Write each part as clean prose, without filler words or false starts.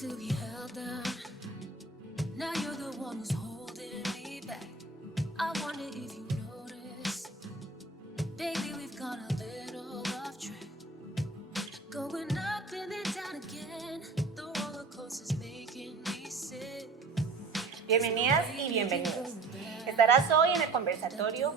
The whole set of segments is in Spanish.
to be held down. Now you're the one who's holding me back. I wonder if you notice, baby, we've gone a little off track. Going up and then down again. The roller coaster's making me sick. Bienvenidas y bienvenidos. Estarás hoy en el conversatorio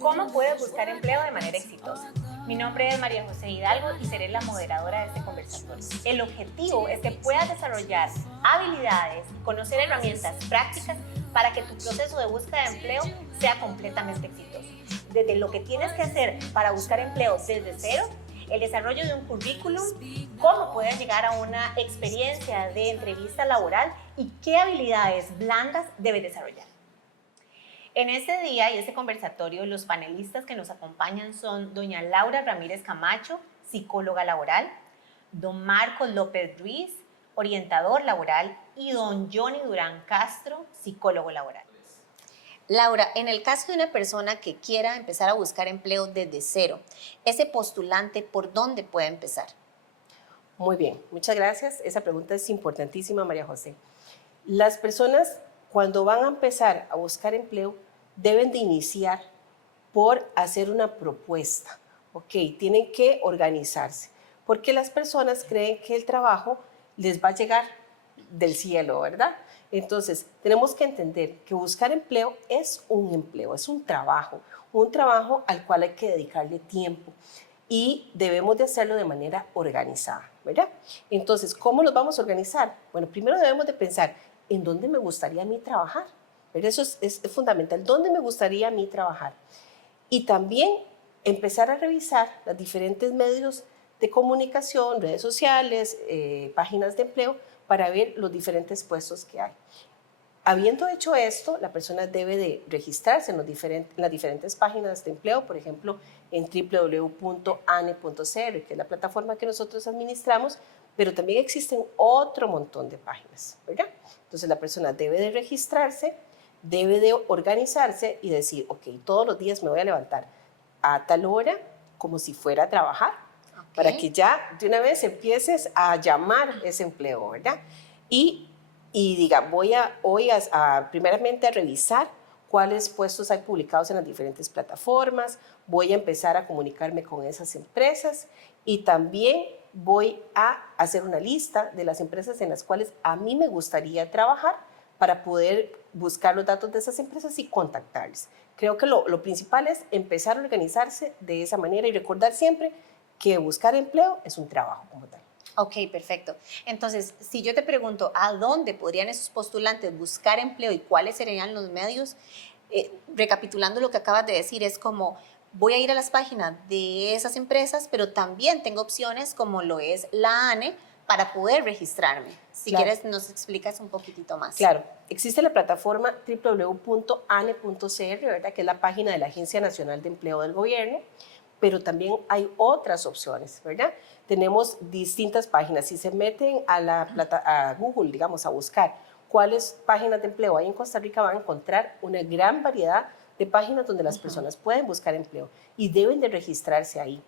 ¿Cómo puedes buscar empleo de manera exitosa? Mi nombre es María José Hidalgo y seré la moderadora de este conversatorio. El objetivo es que puedas desarrollar habilidades y conocer herramientas prácticas para que tu proceso de búsqueda de empleo sea completamente exitoso. Desde lo que tienes que hacer para buscar empleo desde cero, el desarrollo de un currículum, cómo puedes llegar a una experiencia de entrevista laboral y qué habilidades blandas debes desarrollar. En este día y este conversatorio, los panelistas que nos acompañan son doña Laura Ramírez Camacho, psicóloga laboral, don Marcos López Ruiz, orientador laboral, y don Johnny Durán Castro, psicólogo laboral. Laura, en el caso de una persona que quiera empezar a buscar empleo desde cero, ese postulante, ¿por dónde puede empezar? Muy bien, muchas gracias. Esa pregunta es importantísima, María José. Las personas, cuando van a empezar a buscar empleo, deben de iniciar por hacer una propuesta. Ok, tienen que organizarse, porque las personas creen que el trabajo les va a llegar del cielo, ¿verdad? Entonces, tenemos que entender que buscar empleo es un trabajo al cual hay que dedicarle tiempo y debemos de hacerlo de manera organizada, ¿verdad? Entonces, ¿cómo nos vamos a organizar? Bueno, primero debemos de pensar en dónde me gustaría a mí trabajar, ¿verdad? Eso es fundamental, ¿dónde me gustaría a mí trabajar? Y también empezar a revisar los diferentes medios de comunicación, redes sociales, páginas de empleo, para ver los diferentes puestos que hay. Habiendo hecho esto, la persona debe de registrarse en las diferentes páginas de empleo, por ejemplo, en www.ane.cr, que es la plataforma que nosotros administramos, pero también existen otro montón de páginas, ¿verdad? Entonces la persona debe de registrarse, debe de organizarse y decir, ok, todos los días me voy a levantar a tal hora como si fuera a trabajar, para que ya de una vez empieces a llamar ese empleo, ¿verdad? Y diga, voy hoy primeramente a revisar cuáles puestos hay publicados en las diferentes plataformas, voy a empezar a comunicarme con esas empresas y también voy a hacer una lista de las empresas en las cuales a mí me gustaría trabajar para poder buscar los datos de esas empresas y contactarles. Creo que lo principal es empezar a organizarse de esa manera y recordar siempre que buscar empleo es un trabajo como tal. Ok, perfecto. Entonces, si yo te pregunto a dónde podrían esos postulantes buscar empleo y cuáles serían los medios, recapitulando lo que acabas de decir, es como voy a ir a las páginas de esas empresas, pero también tengo opciones como lo es la ANE para poder registrarme. Si quieres, nos explicas un poquitito más. Claro, existe la plataforma www.ane.cr, ¿verdad? Que es la página de la Agencia Nacional de Empleo del Gobierno, pero también hay otras opciones, ¿verdad? Tenemos distintas páginas. Si se meten a Google, digamos, a buscar cuáles páginas de empleo hay en Costa Rica, van a encontrar una gran variedad de páginas donde las personas pueden buscar empleo y deben de registrarse ahí.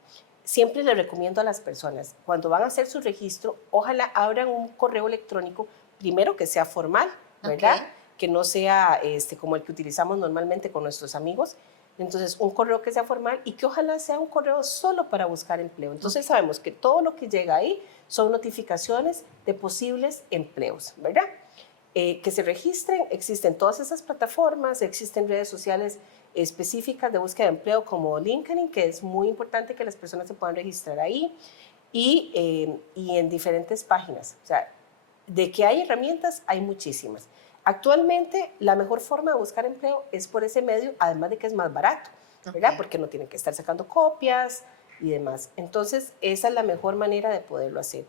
Siempre les recomiendo a las personas, cuando van a hacer su registro, ojalá abran un correo electrónico, primero que sea formal, ¿verdad? Que no sea como el que utilizamos normalmente con nuestros amigos. Entonces, un correo que sea formal y que ojalá sea un correo solo para buscar empleo. Entonces, sabemos que todo lo que llega ahí son notificaciones de posibles empleos, ¿verdad? Que se registren, existen todas esas plataformas, existen redes sociales específicas de búsqueda de empleo como LinkedIn, que es muy importante que las personas se puedan registrar ahí, y en diferentes páginas. O sea, de que hay herramientas, hay muchísimas. Actualmente, la mejor forma de buscar empleo es por ese medio, además de que es más barato, ¿verdad? Porque no tienen que estar sacando copias y demás. Entonces, esa es la mejor manera de poderlo hacer.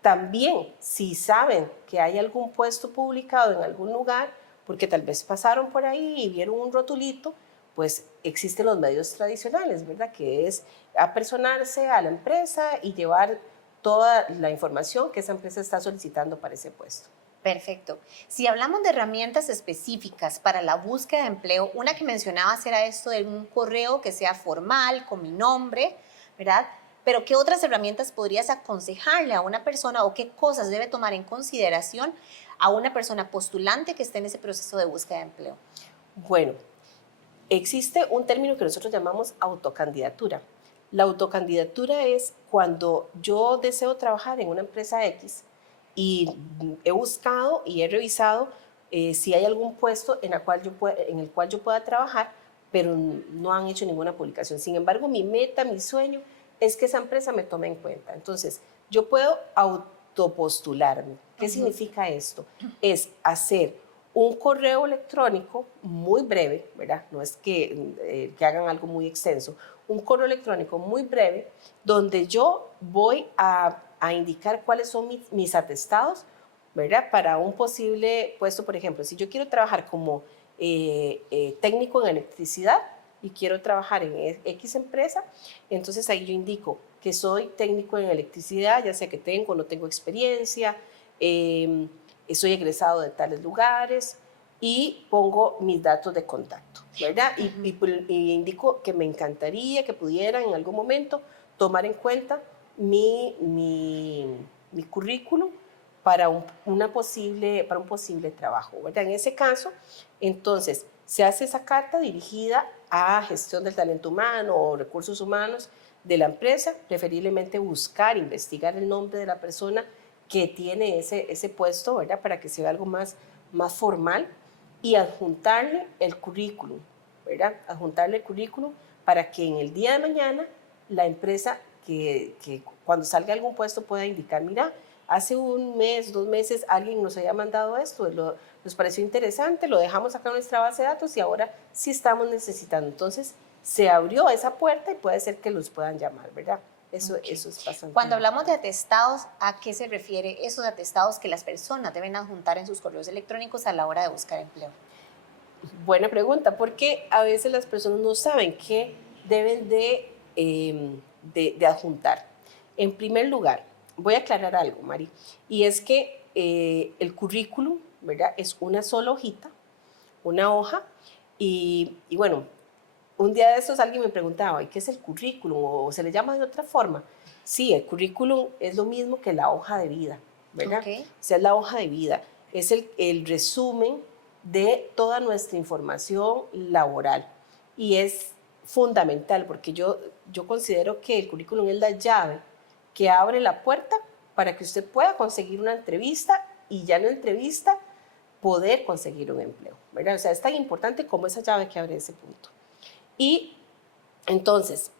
También, si saben que hay algún puesto publicado en algún lugar, porque tal vez pasaron por ahí y vieron un rotulito, pues existen los medios tradicionales, ¿verdad? Que es apersonarse a la empresa y llevar toda la información que esa empresa está solicitando para ese puesto. Perfecto. Si hablamos de herramientas específicas para la búsqueda de empleo, una que mencionabas era esto de un correo que sea formal, con mi nombre, ¿verdad? pero ¿qué otras herramientas podrías aconsejarle a una persona o qué cosas debe tomar en consideración a una persona postulante que esté en ese proceso de búsqueda de empleo? Bueno, existe un término que nosotros llamamos autocandidatura. La autocandidatura es cuando yo deseo trabajar en una empresa X y he buscado y he revisado si hay algún puesto en el cual yo pueda trabajar, pero no han hecho ninguna publicación. Sin embargo, mi meta, mi sueño es que esa empresa me tome en cuenta. Entonces, yo puedo autopostularme. ¿Qué significa esto? Es hacer un correo electrónico muy breve, ¿verdad? No es que hagan algo muy extenso, un correo electrónico muy breve donde yo voy a indicar cuáles son mis atestados, ¿verdad? Para un posible puesto, por ejemplo, si yo quiero trabajar como técnico en electricidad y quiero trabajar en X empresa, entonces ahí yo indico que soy técnico en electricidad, ya sea que tengo o no tengo experiencia, soy egresado de tales lugares y pongo mis datos de contacto, ¿verdad? Y indico que me encantaría que pudieran en algún momento tomar en cuenta mi currículum para un posible trabajo, ¿verdad? En ese caso, entonces, se hace esa carta dirigida a gestión del talento humano o recursos humanos de la empresa, preferiblemente buscar, investigar el nombre de la persona que tiene ese puesto, ¿verdad? Para que sea algo más formal y adjuntarle el currículum, ¿verdad? Adjuntarle el currículum para que en el día de mañana la empresa que cuando salga algún puesto pueda indicar, mira, hace un mes, 2 meses alguien nos había mandado esto, nos pareció interesante, lo dejamos acá en nuestra base de datos y ahora sí estamos necesitando. Entonces se abrió esa puerta y puede ser que los puedan llamar, ¿verdad? Eso es bastante. Cuando hablamos de atestados, ¿a qué se refiere esos atestados que las personas deben adjuntar en sus correos electrónicos a la hora de buscar empleo? Buena pregunta, porque a veces las personas no saben qué deben de adjuntar. En primer lugar, voy a aclarar algo, Mari, y es que el currículum, ¿verdad? Es una sola hojita, una hoja, y bueno, un día de estos alguien me preguntaba, ¿qué es el currículum? ¿O se le llama de otra forma? Sí, el currículum es lo mismo que la hoja de vida, ¿verdad? Okay. O sea, es la hoja de vida, es el resumen de toda nuestra información laboral y es fundamental porque yo considero que el currículum es la llave que abre la puerta para que usted pueda conseguir una entrevista y ya en la entrevista poder conseguir un empleo, ¿verdad? O sea, es tan importante como esa llave que abre ese punto. Y entonces,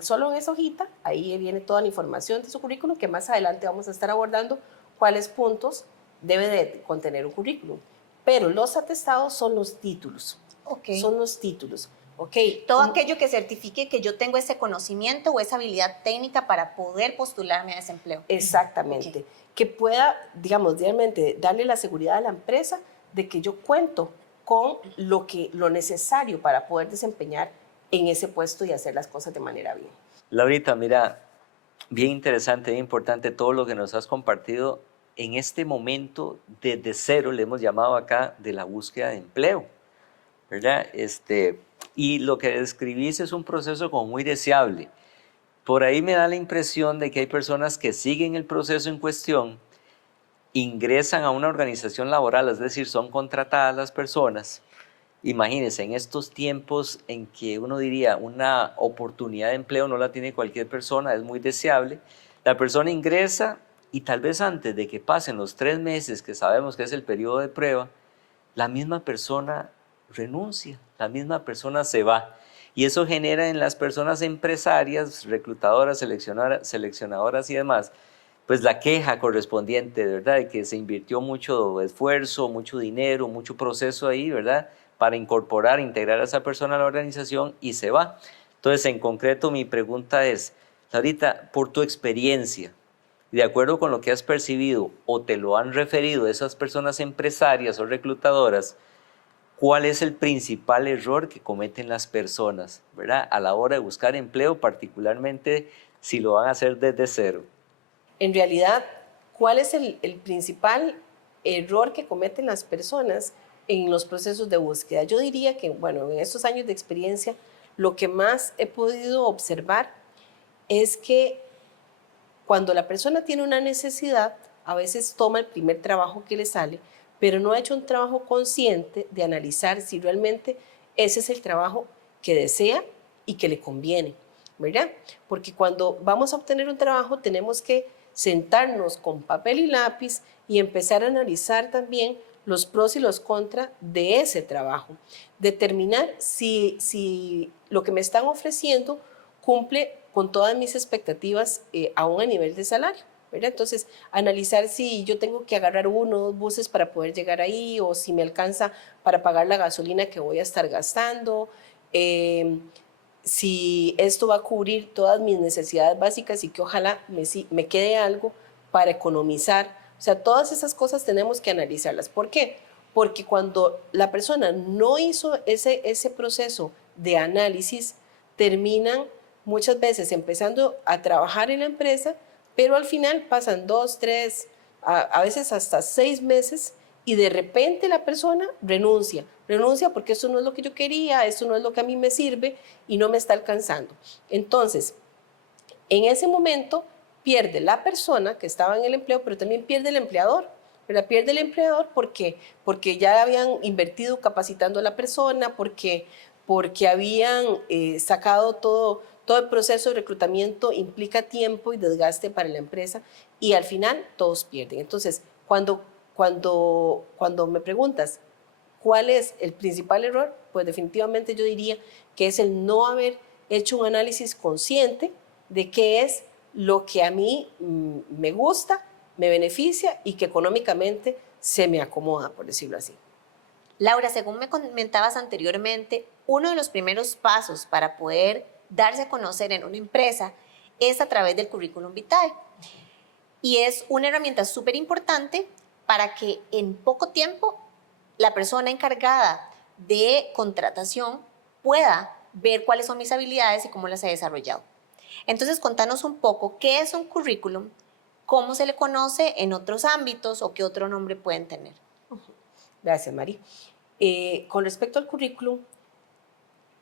solo en esa hojita, ahí viene toda la información de su currículum, que más adelante vamos a estar abordando cuáles puntos debe de contener un currículum. Pero los atestados son los títulos. Okay. Son los títulos. Okay. Todo aquello que certifique que yo tengo ese conocimiento o esa habilidad técnica para poder postularme a ese empleo. Exactamente. Okay. Que pueda, digamos, realmente darle la seguridad a la empresa de que yo cuento con lo necesario para poder desempeñar en ese puesto y hacer las cosas de manera bien. Laurita, mira, bien interesante, bien importante todo lo que nos has compartido en este momento desde cero, le hemos llamado acá, de la búsqueda de empleo, ¿verdad? Y lo que describís es un proceso como muy deseable. Por ahí me da la impresión de que hay personas que siguen el proceso en cuestión, ingresan a una organización laboral, es decir, son contratadas las personas. Imagínense, en estos tiempos en que uno diría una oportunidad de empleo no la tiene cualquier persona, es muy deseable, la persona ingresa y tal vez antes de que pasen los 3 meses, que sabemos que es el periodo de prueba, la misma persona renuncia, la misma persona se va. Y eso genera en las personas empresarias, reclutadoras, seleccionadoras y demás, pues la queja correspondiente, ¿verdad? De que se invirtió mucho esfuerzo, mucho dinero, mucho proceso ahí, ¿verdad? Para integrar a esa persona a la organización y se va. Entonces, en concreto, mi pregunta es, Laurita, por tu experiencia, de acuerdo con lo que has percibido o te lo han referido esas personas empresarias o reclutadoras, ¿cuál es el principal error que cometen las personas, ¿verdad? A la hora de buscar empleo, particularmente si lo van a hacer desde cero? En realidad, ¿cuál es el principal error que cometen las personas en los procesos de búsqueda? Yo diría que, bueno, en estos años de experiencia, lo que más he podido observar es que cuando la persona tiene una necesidad, a veces toma el primer trabajo que le sale, pero no ha hecho un trabajo consciente de analizar si realmente ese es el trabajo que desea y que le conviene, ¿verdad? Porque cuando vamos a obtener un trabajo tenemos que sentarnos con papel y lápiz y empezar a analizar también los pros y los contras de ese trabajo. Determinar si lo que me están ofreciendo cumple con todas mis expectativas aún a nivel de salario, ¿verdad? Entonces, analizar si yo tengo que agarrar 1 o 2 buses para poder llegar ahí o si me alcanza para pagar la gasolina que voy a estar gastando, si esto va a cubrir todas mis necesidades básicas y que ojalá me quede algo para economizar. O sea, todas esas cosas tenemos que analizarlas. ¿Por qué? Porque cuando la persona no hizo ese proceso de análisis, terminan muchas veces empezando a trabajar en la empresa, pero al final pasan 2, 3, a veces hasta 6 meses y de repente la persona renuncia porque eso no es lo que yo quería, eso no es lo que a mí me sirve y no me está alcanzando. Entonces, en ese momento pierde la persona que estaba en el empleo, pero también pierde el empleador. ¿Verdad? Pierde el empleador porque ya habían invertido capacitando a la persona, porque habían sacado todo el proceso de reclutamiento implica tiempo y desgaste para la empresa y al final todos pierden. Entonces, cuando me preguntas cuál es el principal error, pues definitivamente yo diría que es el no haber hecho un análisis consciente de qué es lo que a mí me gusta, me beneficia y que económicamente se me acomoda, por decirlo así. Laura, según me comentabas anteriormente, uno de los primeros pasos para poder darse a conocer en una empresa es a través del currículum vitae. Y es una herramienta súper importante para que en poco tiempo la persona encargada de contratación pueda ver cuáles son mis habilidades y cómo las he desarrollado. Entonces, contanos un poco qué es un currículum, cómo se le conoce en otros ámbitos o qué otro nombre pueden tener. Gracias, Mari. Con respecto al currículum,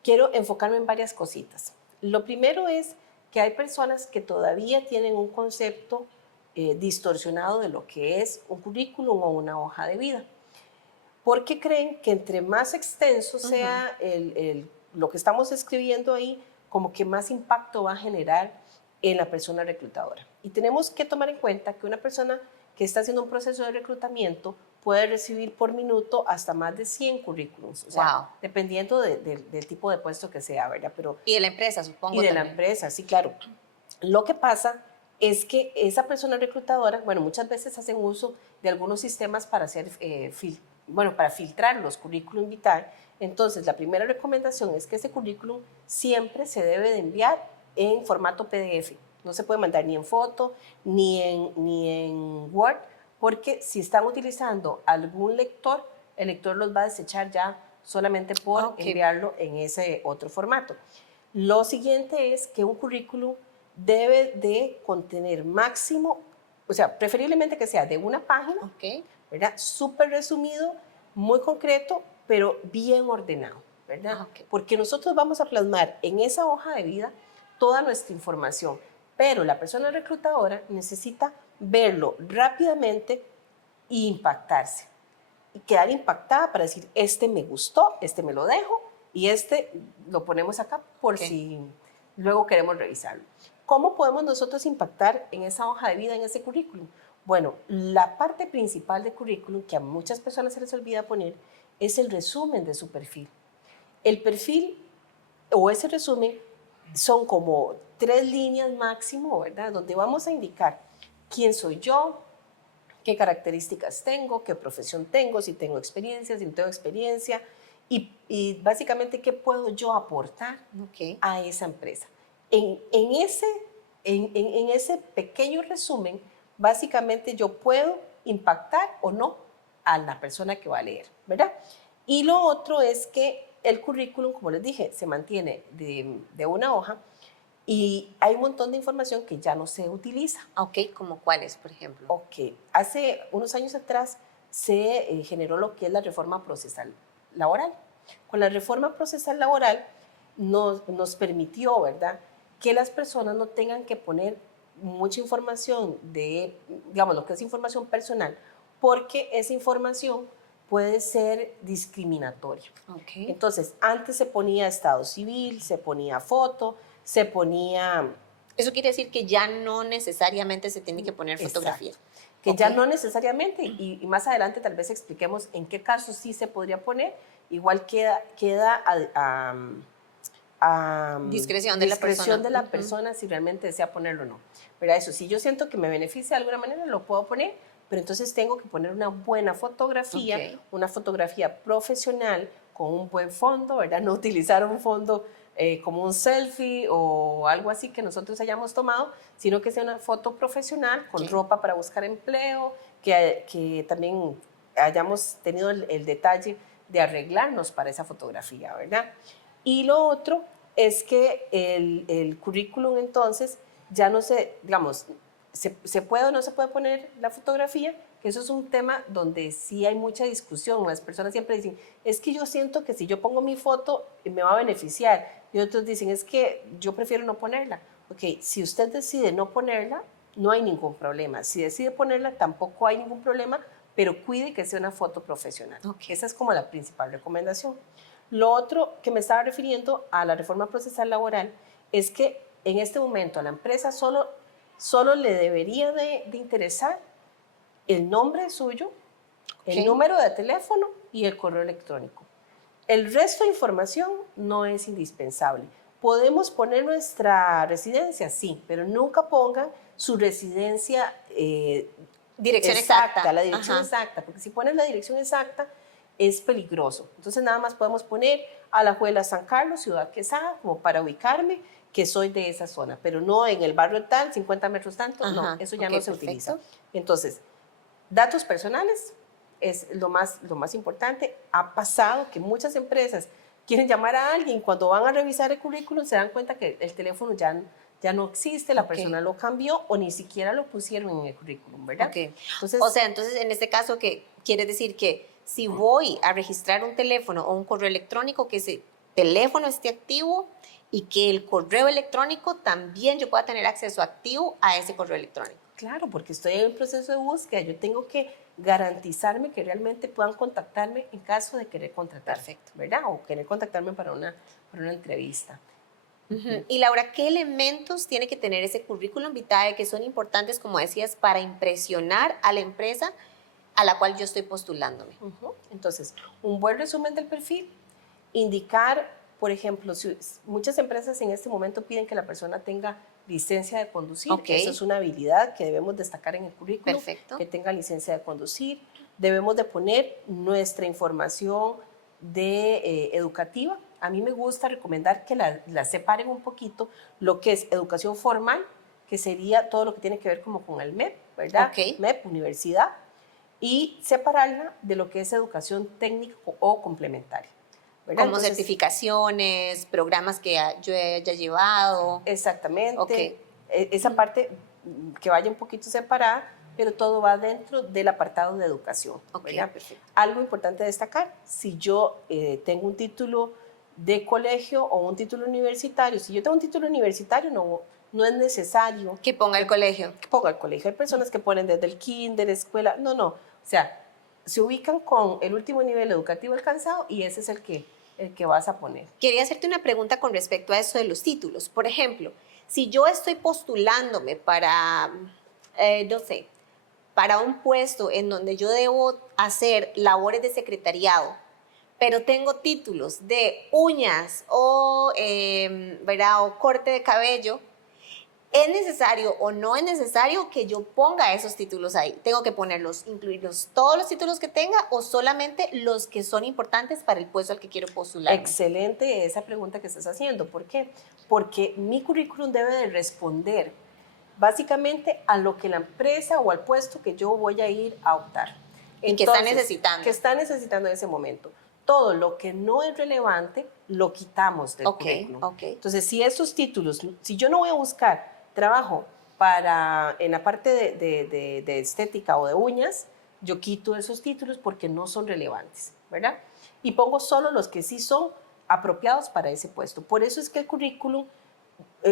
quiero enfocarme en varias cositas. Lo primero es que hay personas que todavía tienen un concepto distorsionado de lo que es un currículum o una hoja de vida. Porque creen que entre más extenso sea lo que estamos escribiendo ahí, como que más impacto va a generar en la persona reclutadora. Y tenemos que tomar en cuenta que una persona que está haciendo un proceso de reclutamiento puede recibir por minuto hasta más de 100 currículums, o sea, dependiendo del tipo de puesto que sea, ¿verdad? Pero, y de la empresa, supongo. Y de la empresa, sí, claro. Lo que pasa es que esa persona reclutadora, bueno, muchas veces hacen uso de algunos sistemas para hacer para filtrar los currículum vitae. Entonces, la primera recomendación es que ese currículum siempre se debe de enviar en formato PDF. No se puede mandar ni en foto, ni en Word, porque si están utilizando algún lector, el lector los va a desechar ya solamente por enviarlo en ese otro formato. Lo siguiente es que un currículum debe de contener máximo, o sea, preferiblemente que sea de una página, ¿verdad? Súper resumido, muy concreto, pero bien ordenado, ¿verdad? Porque nosotros vamos a plasmar en esa hoja de vida toda nuestra información, pero la persona reclutadora necesita verlo rápidamente e impactarse. Y quedar impactada para decir, este me gustó, este me lo dejo y este lo ponemos acá por si luego queremos revisarlo. ¿Cómo podemos nosotros impactar en esa hoja de vida, en ese currículum? Bueno, la parte principal del currículum que a muchas personas se les olvida poner es el resumen de su perfil. El perfil o ese resumen son como 3 líneas máximo, ¿verdad? Donde vamos a indicar quién soy yo, qué características tengo, qué profesión tengo, si tengo experiencia, si no tengo experiencia y básicamente qué puedo yo aportar a esa empresa. En ese pequeño resumen, básicamente yo puedo impactar o no a la persona que va a leer, ¿verdad? Y lo otro es que el currículum, como les dije, se mantiene de una hoja y hay un montón de información que ya no se utiliza. ¿Como cuáles, por ejemplo? Hace unos años atrás se generó lo que es la reforma procesal laboral. Con la reforma procesal laboral nos permitió, ¿verdad?, que las personas no tengan que poner mucha información de, digamos, lo que es información personal, porque esa información puede ser discriminatoria. Ok. Entonces, antes se ponía estado civil, se ponía foto, se ponía... Eso quiere decir que ya no necesariamente se tiene que poner Exacto. fotografía. Que Ok. ya no necesariamente, y más adelante tal vez expliquemos en qué casos sí se podría poner, igual queda a Discreción de la persona. de la persona si realmente desea ponerlo o no. ¿Verdad? Eso, si yo siento que me beneficia de alguna manera, lo puedo poner, pero entonces tengo que poner una buena fotografía, Ok. una fotografía profesional con un buen fondo, ¿verdad? No utilizar un fondo como un selfie o algo así que nosotros hayamos tomado, sino que sea una foto profesional con Ok. ropa para buscar empleo, que también hayamos tenido el detalle de arreglarnos para esa fotografía, ¿verdad? Y lo otro es que el currículum entonces ya no se, digamos, se puede o no se puede poner la fotografía, que eso es un tema donde sí hay mucha discusión. Las personas siempre dicen, es que yo siento que si yo pongo mi foto me va a beneficiar. Y otros dicen, es que yo prefiero no ponerla. Ok, si usted decide no ponerla, no hay ningún problema. Si decide ponerla, tampoco hay ningún problema, pero cuide que sea una foto profesional. Ok. Esa es como la principal recomendación. Lo otro que me estaba refiriendo a la reforma procesal laboral es que en este momento a la empresa solo le debería de interesar el nombre suyo, el Ok. número de teléfono y el correo electrónico. El resto de información no es indispensable. ¿Podemos poner nuestra residencia? Sí, pero nunca pongan su residencia Dirección exacta. la dirección Ajá. exacta, porque si pones la dirección exacta es peligroso. Entonces nada más podemos poner Alajuela, San Carlos, Ciudad Quesada, como para ubicarme que soy de esa zona, pero no en el barrio tal, 50 metros tanto, no, Ajá. eso ya Ok, no se perfecto. utiliza. Entonces, datos personales es lo más importante. Ha pasado que muchas empresas quieren llamar a alguien, cuando van a revisar el currículum se dan cuenta que el teléfono ya no existe, la Ok. persona lo cambió o ni siquiera lo pusieron en el currículum, ¿verdad? Ok. Entonces, O sea, entonces en este caso, ¿qué quiere decir? Que si voy a registrar un teléfono o un correo electrónico, que ese teléfono esté activo y que el correo electrónico también yo pueda tener acceso activo a ese correo electrónico. claro, porque estoy en un proceso de búsqueda, yo tengo que garantizarme que realmente puedan contactarme en caso de querer contratar, Perfecto. ¿verdad? O querer contactarme para una entrevista. Ujú. Y Laura, ¿qué elementos tiene que tener ese currículum vitae que son importantes, como decías, para impresionar a la empresa a la cual yo estoy postulándome? Entonces, un buen resumen del perfil, indicar, por ejemplo, muchas empresas en este momento piden que la persona tenga licencia de conducir, Ok. eso es una habilidad que debemos destacar en el currículum, Perfecto. que tenga licencia de conducir, debemos de poner nuestra información educativa. A mí me gusta recomendar que la separen un poquito, lo que es educación formal, que sería todo lo que tiene que ver como con el MEP, ¿verdad? Ok. MEP, universidad, y separarla de lo que es educación técnica o complementaria, ¿verdad? Como Entonces, certificaciones, programas que yo haya llevado. exactamente, Ok. Esa parte que vaya un poquito separada, pero todo va dentro del apartado de educación, Ok, ¿verdad? perfecto. Algo importante destacar, si yo tengo un título de colegio o un título universitario, si yo tengo un título universitario no es necesario Que ponga el colegio. que ponga el colegio. Hay personas que ponen desde el kinder, escuela, no. O sea, se ubican con el último nivel educativo alcanzado y ese es el que vas a poner. Quería hacerte una pregunta con respecto a eso de los títulos. Por ejemplo, si yo estoy postulándome para, no sé, para un puesto en donde yo debo hacer labores de secretariado, pero tengo títulos de uñas o, ¿verdad? O corte de cabello, ¿es necesario o no es necesario que yo ponga esos títulos ahí? ¿Tengo que ponerlos, incluirlos todos los títulos que tenga o solamente los que son importantes para el puesto al que quiero postular? Excelente esa pregunta que estás haciendo. ¿Por qué? Porque mi currículum debe de responder básicamente a lo que la empresa o al puesto que yo voy a ir a optar. Y que está necesitando. Que está necesitando en ese momento. Todo lo que no es relevante lo quitamos del currículum. Ok. Entonces, si esos títulos, si yo no voy a buscar trabajo en la parte de estética o de uñas, yo quito esos títulos porque no son relevantes, ¿verdad? Y pongo solo los que sí son apropiados para ese puesto. Por eso es que el currículum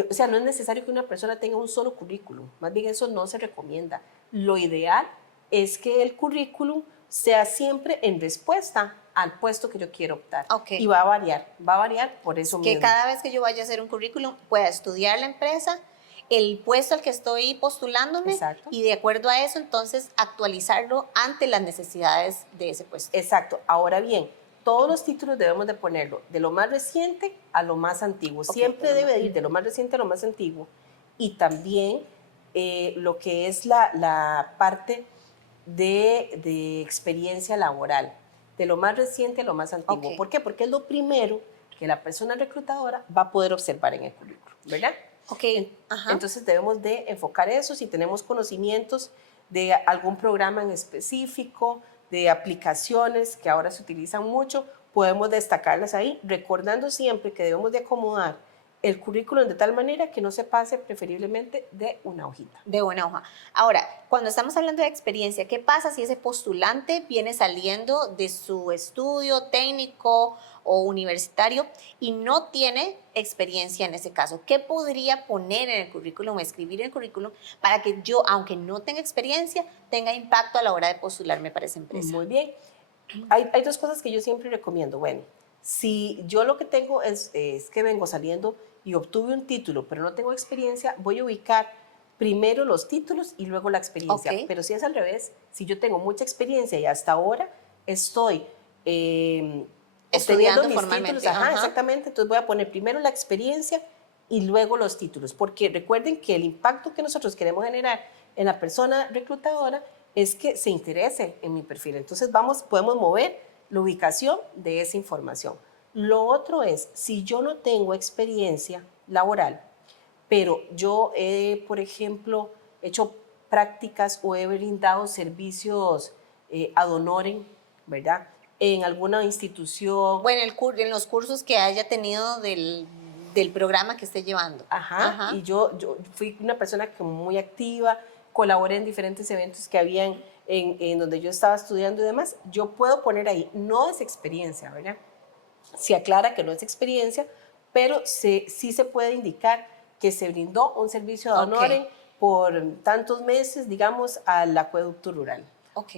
O sea, no es necesario que una persona tenga un solo currículum, más bien eso no se recomienda. Lo ideal es que el currículum sea siempre en respuesta al puesto que yo quiero optar. Ok. Y va a variar por eso Que mismo. cada vez que yo vaya a hacer un currículum pueda estudiar la empresa, el puesto al que estoy postulándome Exacto. y de acuerdo a eso entonces actualizarlo ante las necesidades de ese puesto. Exacto. Ahora bien, todos los títulos debemos de ponerlo de lo más reciente a lo más antiguo. Siempre debe ir de lo más reciente a lo más antiguo. Y también lo que es la parte de experiencia laboral, de lo más reciente a lo más antiguo. Ok. ¿Por qué? Porque es lo primero que la persona reclutadora va a poder observar en el currículum, ¿verdad? Ok, ajá. Entonces debemos de enfocar eso. Si tenemos conocimientos de algún programa en específico, de aplicaciones que ahora se utilizan mucho, podemos destacarlas ahí, recordando siempre que debemos de acomodar el currículum de tal manera que no se pase preferiblemente de una hojita. De una hoja. Ahora, cuando estamos hablando de experiencia, ¿qué pasa si ese postulante viene saliendo de su estudio técnico o universitario y no tiene experiencia en ese caso? ¿Qué podría poner en el currículum, escribir en el currículum para que yo, aunque no tenga experiencia, tenga impacto a la hora de postularme para esa empresa? Muy bien. Hay dos cosas que yo siempre recomiendo. Bueno, si yo lo que tengo es que vengo saliendo y obtuve un título, pero no tengo experiencia, voy a ubicar primero los títulos y luego la experiencia. Ok. Pero si es al revés, si yo tengo mucha experiencia y hasta ahora estoy Estudiando obteniendo mis formalmente, títulos, ajá, ajá. exactamente, entonces voy a poner primero la experiencia y luego los títulos, porque recuerden que el impacto que nosotros queremos generar en la persona reclutadora es que se interese en mi perfil. Entonces podemos mover la ubicación de esa información. Lo otro es, si yo no tengo experiencia laboral, pero yo he, por ejemplo, hecho prácticas o he brindado servicios ad honorem, ¿verdad? En alguna institución. Bueno, en los cursos que haya tenido del programa que esté llevando. Ajá. Y yo fui una persona que muy activa, colaboré en diferentes eventos que habían en donde yo estaba estudiando y demás. Yo puedo poner ahí, no es experiencia, ¿verdad? Se aclara que no es experiencia, pero sí se puede indicar que se brindó un servicio de honorem por tantos meses, digamos, al acueducto rural. Ok.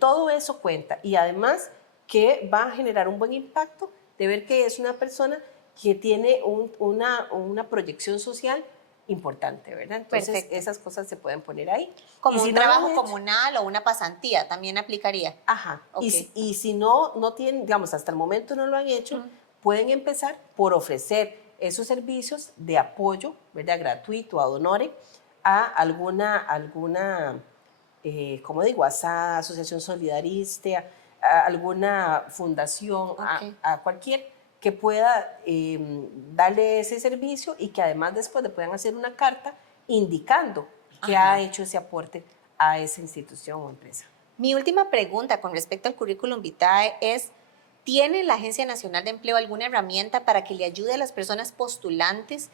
Todo eso cuenta y además que va a generar un buen impacto de ver que es una persona que tiene una proyección social importante, ¿verdad? Entonces, Perfecto. esas cosas se pueden poner ahí. Como Y si un no lo han trabajo hecho- comunal o una pasantía, también aplicaría. Ajá. Ok. Y si no tienen, digamos, hasta el momento no lo han hecho, pueden empezar por ofrecer esos servicios de apoyo, ¿verdad? Gratuito, ad honorem, a alguna como digo, ASA, Asociación Solidarista, a alguna fundación, a cualquier que pueda darle ese servicio y que además después le puedan hacer una carta indicando que ha hecho ese aporte a esa institución o empresa. Mi última pregunta con respecto al currículum vitae es, ¿tiene la Agencia Nacional de Empleo alguna herramienta para que le ayude a las personas postulantes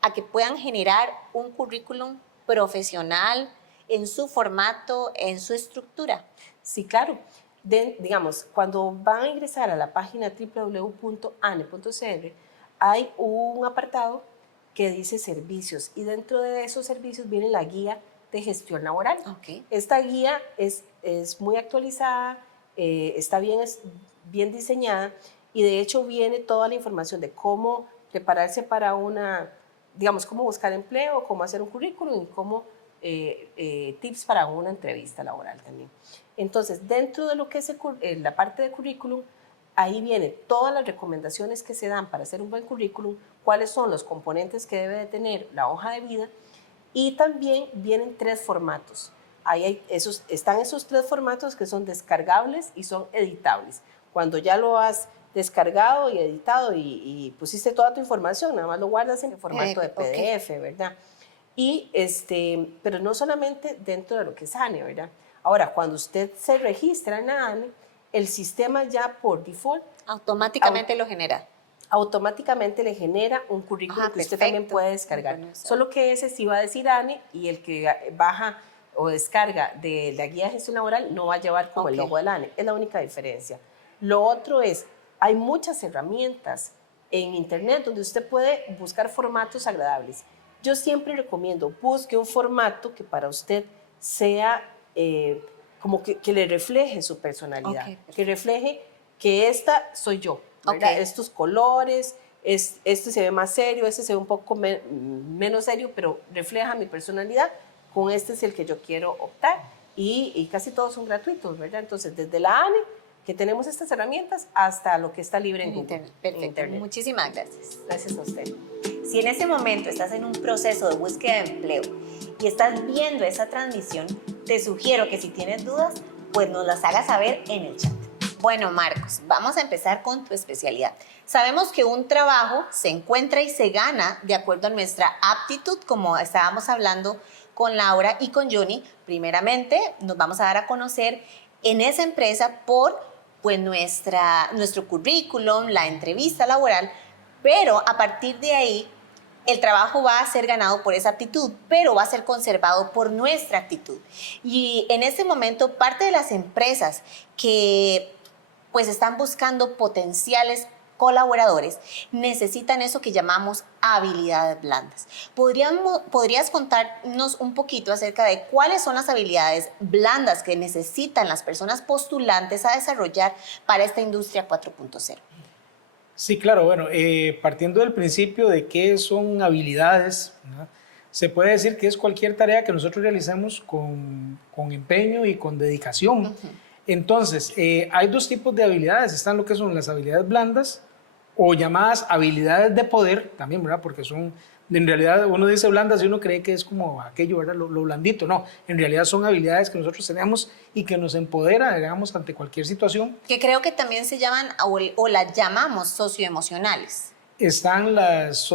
a que puedan generar un currículum profesional en su formato, en su estructura? Sí, claro. Digamos, cuando van a ingresar a la página www.ane.cr, hay un apartado que dice servicios y dentro de esos servicios viene la guía de gestión laboral. Ok. Esta guía es muy actualizada, está bien diseñada y de hecho viene toda la información de cómo prepararse para digamos, cómo buscar empleo, cómo hacer un currículum y cómo tips para una entrevista laboral también. Entonces, dentro de lo que es la parte de currículum, ahí vienen todas las recomendaciones que se dan para hacer un buen currículum, cuáles son los componentes que debe de tener la hoja de vida y también vienen 3 formatos. Ahí están esos 3 formatos que son descargables y son editables. Cuando ya lo has descargado y editado y pusiste toda tu información, nada más lo guardas en el formato de PDF, ¿verdad? Pero no solamente dentro de lo que es ANE, ¿verdad? Ahora, cuando usted se registra en ANE, el sistema ya por default Automáticamente lo genera. Automáticamente le genera un currículum que usted también puede descargar. Bueno, Solo que ese sí va a decir ANE y el que baja o descarga de la guía de gestión laboral no va a llevar como el logo del ANE. Es la única diferencia. Lo otro es, hay muchas herramientas en internet donde usted puede buscar formatos agradables. Yo siempre recomiendo, busque un formato que para usted sea como que le refleje su personalidad, que refleje que esta soy yo, ¿verdad? Estos colores, este se ve más serio, este se ve un poco menos serio, pero refleja mi personalidad, con este es el que yo quiero optar y casi todos son gratuitos, ¿verdad? Entonces, desde la ANE, que tenemos estas herramientas, hasta lo que está libre en Google. Internet. Perfecto, Internet. muchísimas gracias. Gracias a usted. Si en ese momento estás en un proceso de búsqueda de empleo y estás viendo esa transmisión, te sugiero que si tienes dudas, pues nos las hagas saber en el chat. Bueno, Marcos, vamos a empezar con tu especialidad. Sabemos que un trabajo se encuentra y se gana de acuerdo a nuestra aptitud, como estábamos hablando con Laura y con Johnny. Primeramente, nos vamos a dar a conocer en esa empresa por pues, nuestro currículum, la entrevista laboral, pero a partir de ahí el trabajo va a ser ganado por esa aptitud, pero va a ser conservado por nuestra actitud. Y en este momento, parte de las empresas que pues están buscando potenciales colaboradores necesitan eso que llamamos habilidades blandas. ¿Podrías contarnos un poquito acerca de cuáles son las habilidades blandas que necesitan las personas postulantes a desarrollar para esta industria 4.0? Sí, claro, bueno, partiendo del principio de qué son habilidades, ¿no? Se puede decir que es cualquier tarea que nosotros realicemos con empeño y con dedicación. Entonces, hay dos tipos de habilidades. Están lo que son las habilidades blandas o llamadas habilidades de poder, también, ¿verdad? Porque son, en realidad, uno dice blandas y uno cree que es como aquello, ¿verdad? Lo blandito. No, en realidad son habilidades que nosotros tenemos y que nos empodera, digamos, ante cualquier situación. Que creo que también se llaman o las llamamos socioemocionales. Están las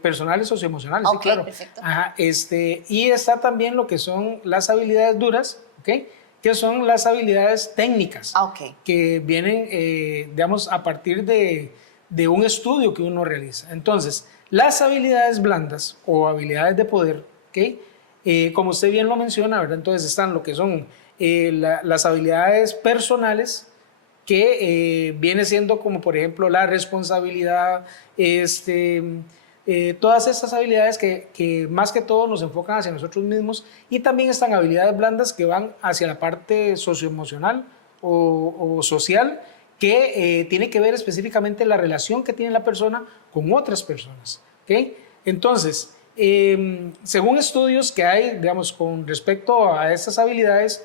personales socioemocionales, Ok, sí, claro. Perfecto. Ajá, y está también lo que son las habilidades duras, ¿ok? Que son las habilidades técnicas, que vienen, digamos, a partir de un estudio que uno realiza. Entonces, las habilidades blandas o habilidades de poder, ¿ok? Como usted bien lo menciona, ¿verdad? Entonces están lo que son las habilidades personales, que viene siendo como, por ejemplo, la responsabilidad, todas estas habilidades que más que todo nos enfocan hacia nosotros mismos, y también están habilidades blandas que van hacia la parte socioemocional o social, que tiene que ver específicamente la relación que tiene la persona con otras personas, ¿okay? Entonces, según estudios que hay, digamos, con respecto a estas habilidades,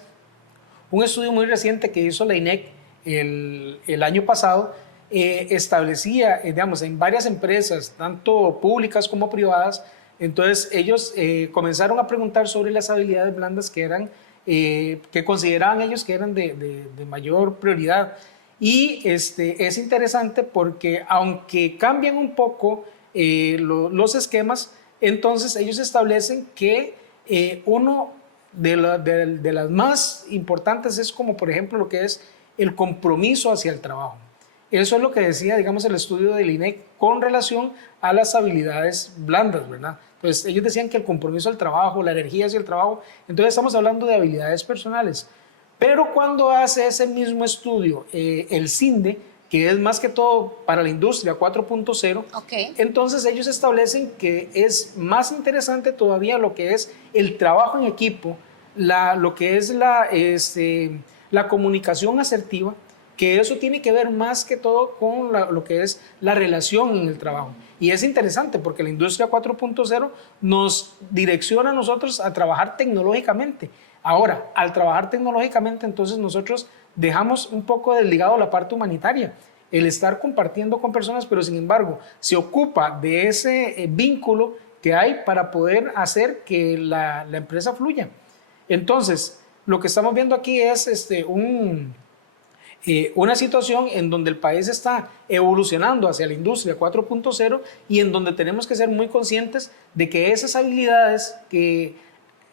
un estudio muy reciente que hizo la INEC el año pasado, establecía, digamos, en varias empresas, tanto públicas como privadas, entonces ellos comenzaron a preguntar sobre las habilidades blandas que consideraban ellos que eran de mayor prioridad. Y es interesante porque aunque cambian un poco los esquemas, entonces ellos establecen que uno de las más importantes es como, por ejemplo, lo que es el compromiso hacia el trabajo. Eso es lo que decía, digamos, el estudio del INEC con relación a las habilidades blandas, ¿verdad? Entonces, ellos decían que el compromiso al trabajo, la energía hacia el trabajo, entonces estamos hablando de habilidades personales. Pero cuando hace ese mismo estudio el CINDE, que es más que todo para la industria 4.0, entonces ellos establecen que es más interesante todavía lo que es el trabajo en equipo, lo que es la comunicación asertiva, que eso tiene que ver más que todo con lo que es la relación en el trabajo. Y es interesante porque la industria 4.0 nos direcciona a nosotros a trabajar tecnológicamente. Ahora, al trabajar tecnológicamente, entonces nosotros dejamos un poco desligado la parte humanitaria, el estar compartiendo con personas, pero sin embargo se ocupa de ese vínculo que hay para poder hacer que la empresa fluya. Entonces, lo que estamos viendo aquí es una situación en donde el país está evolucionando hacia la industria 4.0 y en donde tenemos que ser muy conscientes de que esas habilidades, que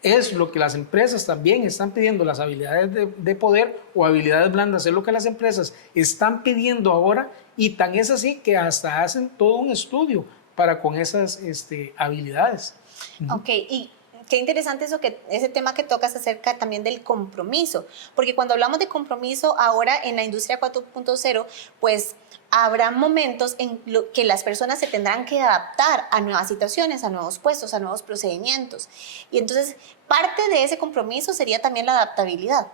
es lo que las empresas también están pidiendo, las habilidades de poder o habilidades blandas, es lo que las empresas están pidiendo ahora, y tan es así que hasta hacen todo un estudio para con esas habilidades. Ok, y qué interesante ese tema que tocas acerca también del compromiso, porque cuando hablamos de compromiso ahora en la industria 4.0, pues habrá momentos en que las personas se tendrán que adaptar a nuevas situaciones, a nuevos puestos, a nuevos procedimientos. Y entonces parte de ese compromiso sería también la adaptabilidad.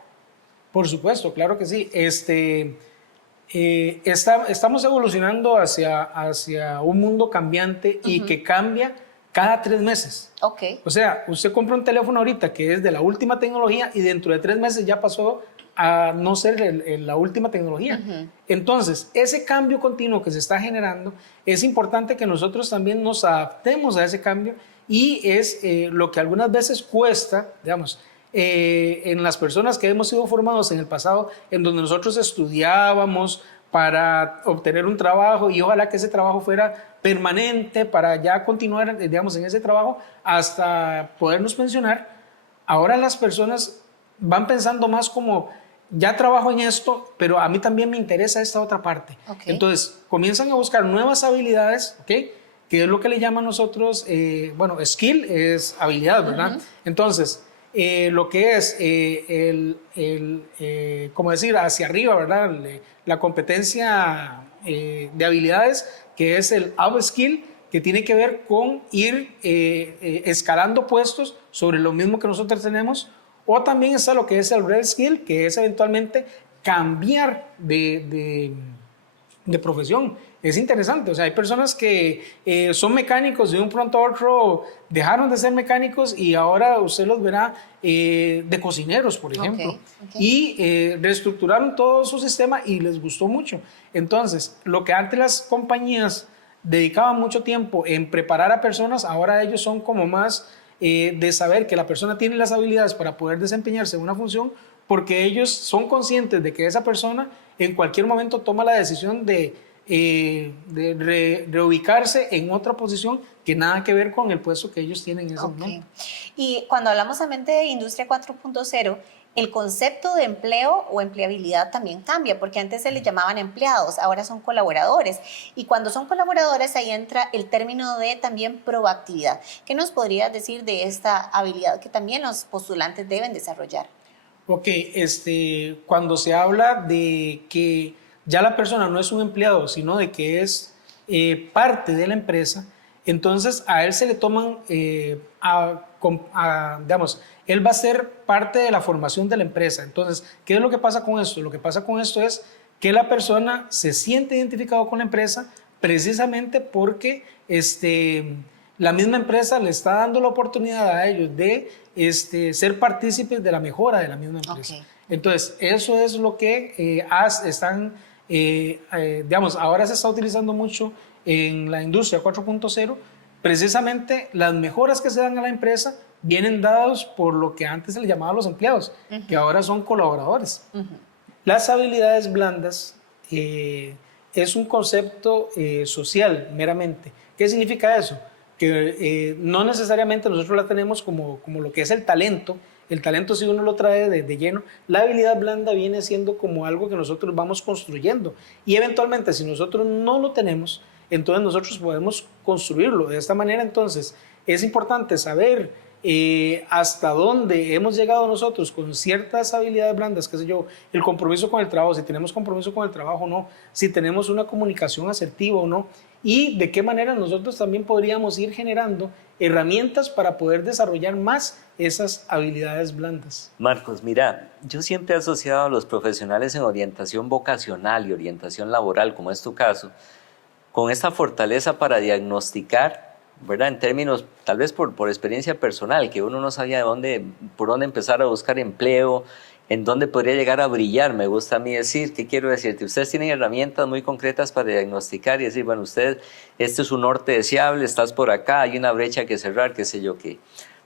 Por supuesto, claro que sí. Estamos evolucionando hacia un mundo cambiante y que cambia cada 3 meses. Ok. O sea, usted compra un teléfono ahorita que es de la última tecnología y dentro de 3 meses ya pasó a no ser la última tecnología. Entonces, ese cambio continuo que se está generando, es importante que nosotros también nos adaptemos a ese cambio y es lo que algunas veces cuesta, digamos, en las personas que hemos sido formados en el pasado, en donde nosotros estudiábamos para obtener un trabajo y ojalá que ese trabajo fuera permanente para ya continuar, digamos, en ese trabajo hasta podernos pensionar. Ahora las personas van pensando más como, ya trabajo en esto, pero a mí también me interesa esta otra parte. Okay. Entonces, comienzan a buscar nuevas habilidades, ¿ok? Que es lo que le llaman nosotros, bueno, skill es habilidad, ¿verdad? Entonces, lo que es como decir, hacia arriba, ¿verdad? La competencia de habilidades, que es el upskill, que tiene que ver con ir escalando puestos sobre lo mismo que nosotros tenemos, o también está lo que es el reskill, que es eventualmente cambiar de profesión. Es interesante, o sea, hay personas que son mecánicos y de un pronto a otro dejaron de ser mecánicos y ahora usted los verá de cocineros, por ejemplo. Y reestructuraron todo su sistema y les gustó mucho. Entonces, lo que antes las compañías dedicaban mucho tiempo en preparar a personas, ahora ellos son como más de saber que la persona tiene las habilidades para poder desempeñarse en una función, porque ellos son conscientes de que esa persona en cualquier momento toma la decisión de reubicarse en otra posición que nada que ver con el puesto que ellos tienen en ese momento. Y cuando hablamos también de Industria 4.0, el concepto de empleo o empleabilidad también cambia, porque antes se les llamaban empleados, ahora son colaboradores. Y cuando son colaboradores, ahí entra el término de también proactividad. ¿Qué nos podrías decir de esta habilidad que también los postulantes deben desarrollar? Ok, cuando se habla de que ya la persona no es un empleado, sino de que es parte de la empresa, entonces a él se le toman, digamos, él va a ser parte de la formación de la empresa. Entonces, ¿qué es lo que pasa con esto? Lo que pasa con esto es que la persona se siente identificado con la empresa precisamente porque la misma empresa le está dando la oportunidad a ellos de ser partícipes de la mejora de la misma empresa. Okay. Entonces, eso es lo que digamos, ahora se está utilizando mucho en la industria 4.0. Precisamente las mejoras que se dan a la empresa vienen dadas por lo que antes se le llamaba a los empleados, que ahora son colaboradores. Las habilidades blandas es un concepto social meramente. ¿Qué significa eso? Que no necesariamente nosotros la tenemos como lo que es el talento. El talento, si uno lo trae de lleno, la habilidad blanda viene siendo como algo que nosotros vamos construyendo. Y eventualmente, si nosotros no lo tenemos, entonces nosotros podemos construirlo. De esta manera, entonces, es importante saber hasta dónde hemos llegado nosotros con ciertas habilidades blandas, qué sé yo, el compromiso con el trabajo, si tenemos compromiso con el trabajo o no, si tenemos una comunicación asertiva o no, y de qué manera nosotros también podríamos ir generando herramientas para poder desarrollar más esas habilidades blandas. Marcos, mira, yo siempre he asociado a los profesionales en orientación vocacional y orientación laboral, como es tu caso, con esta fortaleza para diagnosticar, ¿verdad? En términos, tal vez por experiencia personal, que uno no sabía por dónde empezar a buscar empleo, en dónde podría llegar a brillar, me gusta a mí decir. ¿Qué quiero decirte? Ustedes tienen herramientas muy concretas para diagnosticar y decir, bueno, usted, este es un norte deseable, estás por acá, hay una brecha que cerrar, qué sé yo qué,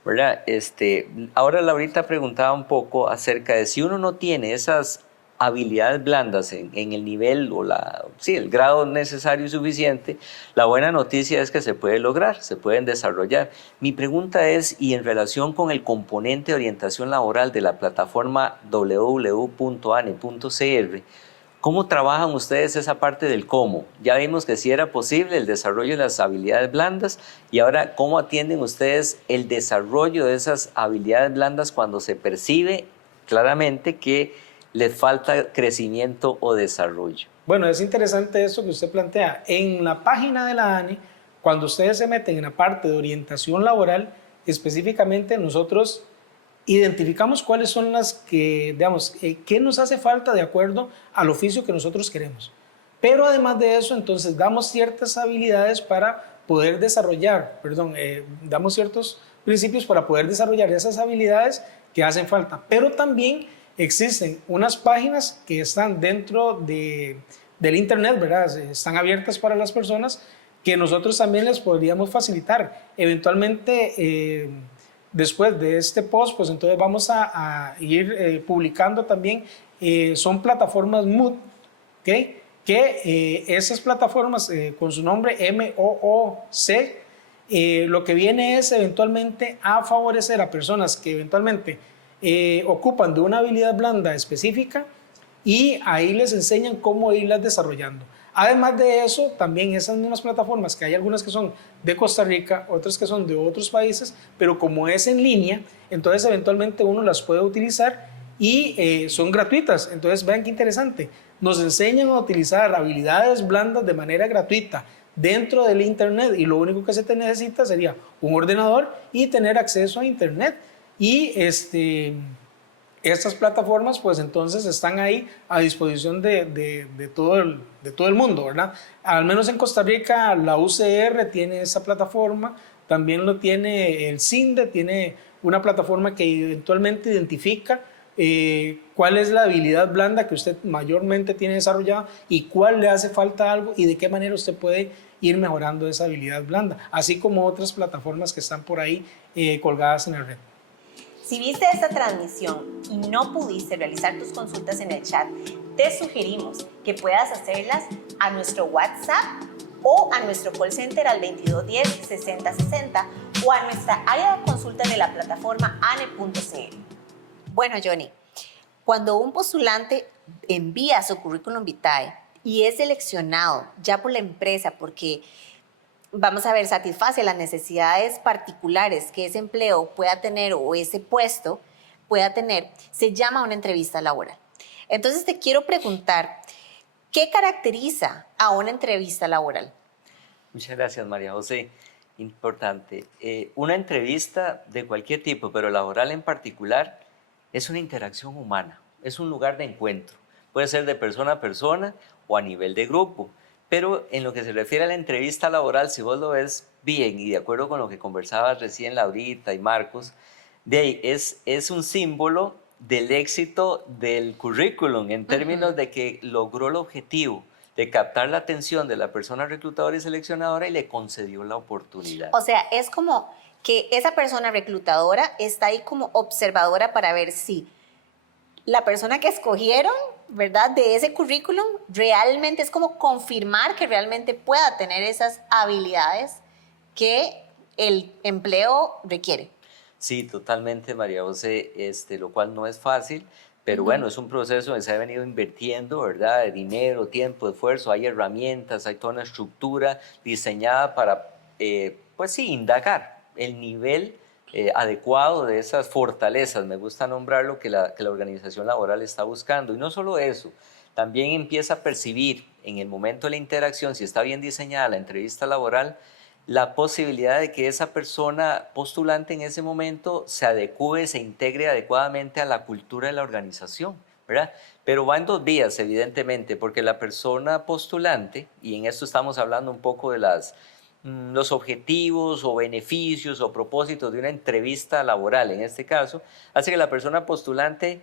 ¿verdad? Ahora Laurita preguntaba un poco acerca de si uno no tiene esas habilidades blandas en el nivel o el grado necesario y suficiente, la buena noticia es que se puede lograr, se pueden desarrollar. Mi pregunta es, y en relación con el componente de orientación laboral de la plataforma www.ane.cr, ¿Cómo trabajan ustedes esa parte del cómo? Ya vimos que sí era posible el desarrollo de las habilidades blandas y ahora, ¿cómo atienden ustedes el desarrollo de esas habilidades blandas cuando se percibe claramente que les falta crecimiento o desarrollo? Bueno, es interesante esto que usted plantea. En la página de la ANE, cuando ustedes se meten en la parte de orientación laboral, específicamente nosotros identificamos cuáles son las que, digamos, qué nos hace falta de acuerdo al oficio que nosotros queremos. Pero además de eso, entonces damos ciertas habilidades para poder desarrollar, damos ciertos principios para poder desarrollar esas habilidades que hacen falta. Pero también existen unas páginas que están dentro del Internet, ¿verdad? Están abiertas para las personas que nosotros también les podríamos facilitar. Eventualmente, después de este post, pues entonces vamos a ir publicando también, son plataformas Mood, ¿okay? Que esas plataformas con su nombre MOOC, lo que viene es eventualmente a favorecer a personas que eventualmente ocupan de una habilidad blanda específica y ahí les enseñan cómo irlas desarrollando. Además de eso, también esas mismas plataformas, que hay algunas que son de Costa Rica, otras que son de otros países, pero como es en línea, entonces eventualmente uno las puede utilizar y son gratuitas. Entonces vean qué interesante, nos enseñan a utilizar habilidades blandas de manera gratuita dentro del Internet y lo único que se te necesita sería un ordenador y tener acceso a Internet. Y estas plataformas pues entonces están ahí a disposición de todo el mundo, ¿verdad? Al menos en Costa Rica la UCR tiene esa plataforma, también lo tiene el CINDE, tiene una plataforma que eventualmente identifica cuál es la habilidad blanda que usted mayormente tiene desarrollada y cuál le hace falta algo y de qué manera usted puede ir mejorando esa habilidad blanda, así como otras plataformas que están por ahí colgadas en la red. Si viste esta transmisión y no pudiste realizar tus consultas en el chat, te sugerimos que puedas hacerlas a nuestro WhatsApp o a nuestro call center al 2210-6060 o a nuestra área de consulta de la plataforma ane.cl. Bueno, Johnny, cuando un postulante envía su currículum vitae y es seleccionado ya por la empresa porque, vamos a ver, satisface las necesidades particulares que ese empleo pueda tener o ese puesto pueda tener, se llama una entrevista laboral. Entonces te quiero preguntar, ¿qué caracteriza a una entrevista laboral? Muchas gracias, María José. Importante. Una entrevista de cualquier tipo, pero laboral en particular, es una interacción humana, es un lugar de encuentro. Puede ser de persona a persona o a nivel de grupo. Pero en lo que se refiere a la entrevista laboral, si vos lo ves bien y de acuerdo con lo que conversabas recién Laurita y Marcos, de ahí es un símbolo del éxito del currículum en términos de que logró el objetivo de captar la atención de la persona reclutadora y seleccionadora y le concedió la oportunidad. O sea, es como que esa persona reclutadora está ahí como observadora para ver si la persona que escogieron, ¿verdad?, de ese currículum, realmente es como confirmar que realmente pueda tener esas habilidades que el empleo requiere. Sí, totalmente, María José, lo cual no es fácil, pero bueno, es un proceso que se ha venido invirtiendo, ¿verdad?, de dinero, tiempo, esfuerzo, hay herramientas, hay toda una estructura diseñada para, pues sí, indagar el nivel adecuado de esas fortalezas, me gusta nombrarlo, que la organización laboral está buscando. Y no solo eso, también empieza a percibir en el momento de la interacción, si está bien diseñada la entrevista laboral, la posibilidad de que esa persona postulante en ese momento se adecue, se integre adecuadamente a la cultura de la organización, ¿verdad? Pero va en dos vías, evidentemente, porque la persona postulante, y en esto estamos hablando un poco de los objetivos o beneficios o propósitos de una entrevista laboral, en este caso, hace que la persona postulante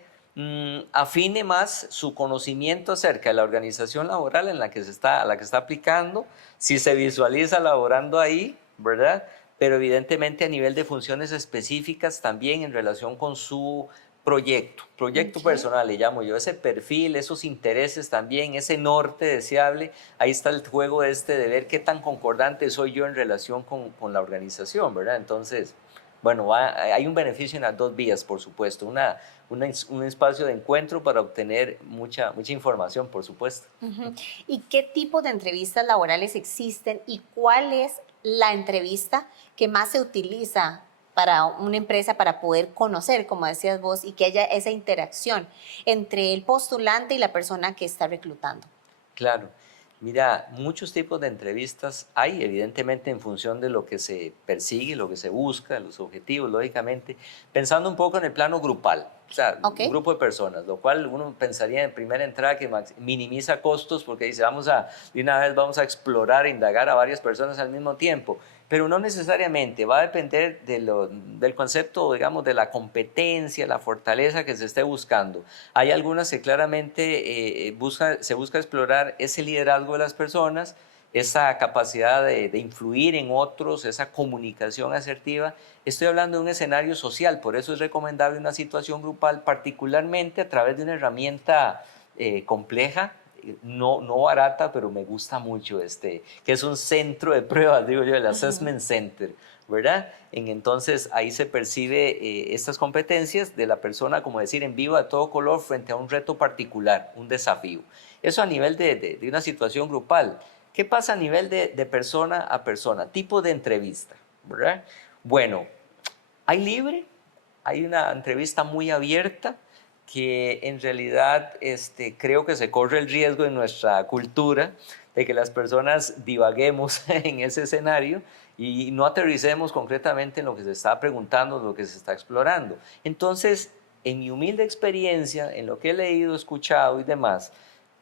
afine más su conocimiento acerca de la organización laboral a la que está aplicando, si se visualiza laborando ahí, ¿verdad? Pero evidentemente a nivel de funciones específicas también en relación con su proyecto personal, le llamo yo, ese perfil, esos intereses también, ese norte deseable, ahí está el juego de ver qué tan concordante soy yo en relación con la organización, ¿verdad? Entonces, Bueno, hay un beneficio en las dos vías, por supuesto. Un espacio de encuentro para obtener mucha información, por supuesto. Ujú. ¿Y qué tipo de entrevistas laborales existen y cuál es la entrevista que más se utiliza para una empresa para poder conocer, como decías vos, y que haya esa interacción entre el postulante y la persona que está reclutando? Claro. Mira, muchos tipos de entrevistas hay, evidentemente, en función de lo que se persigue, lo que se busca, los objetivos, lógicamente, pensando un poco en el plano grupal, o sea, Ok. un grupo de personas, lo cual uno pensaría en primera entrada que minimiza costos porque dice, de una vez vamos a explorar, indagar a varias personas al mismo tiempo. Pero no necesariamente, va a depender del concepto, digamos, de la competencia, la fortaleza que se esté buscando. Hay algunas que claramente se busca explorar ese liderazgo de las personas, esa capacidad de influir en otros, esa comunicación asertiva. Estoy hablando de un escenario social, por eso es recomendable una situación grupal, particularmente a través de una herramienta compleja, no barata, pero me gusta mucho, que es un centro de pruebas, digo yo, el Assessment Center, ¿verdad? Entonces ahí se percibe estas competencias de la persona, como decir, en vivo a todo color frente a un reto particular, un desafío. Eso a nivel de una situación grupal. ¿Qué pasa a nivel de persona a persona? Tipo de entrevista, ¿verdad? Bueno, hay libre, hay una entrevista muy abierta que en realidad creo que se corre el riesgo en nuestra cultura de que las personas divaguemos en ese escenario y no aterricemos concretamente en lo que se está preguntando, lo que se está explorando. Entonces, en mi humilde experiencia, en lo que he leído, escuchado y demás,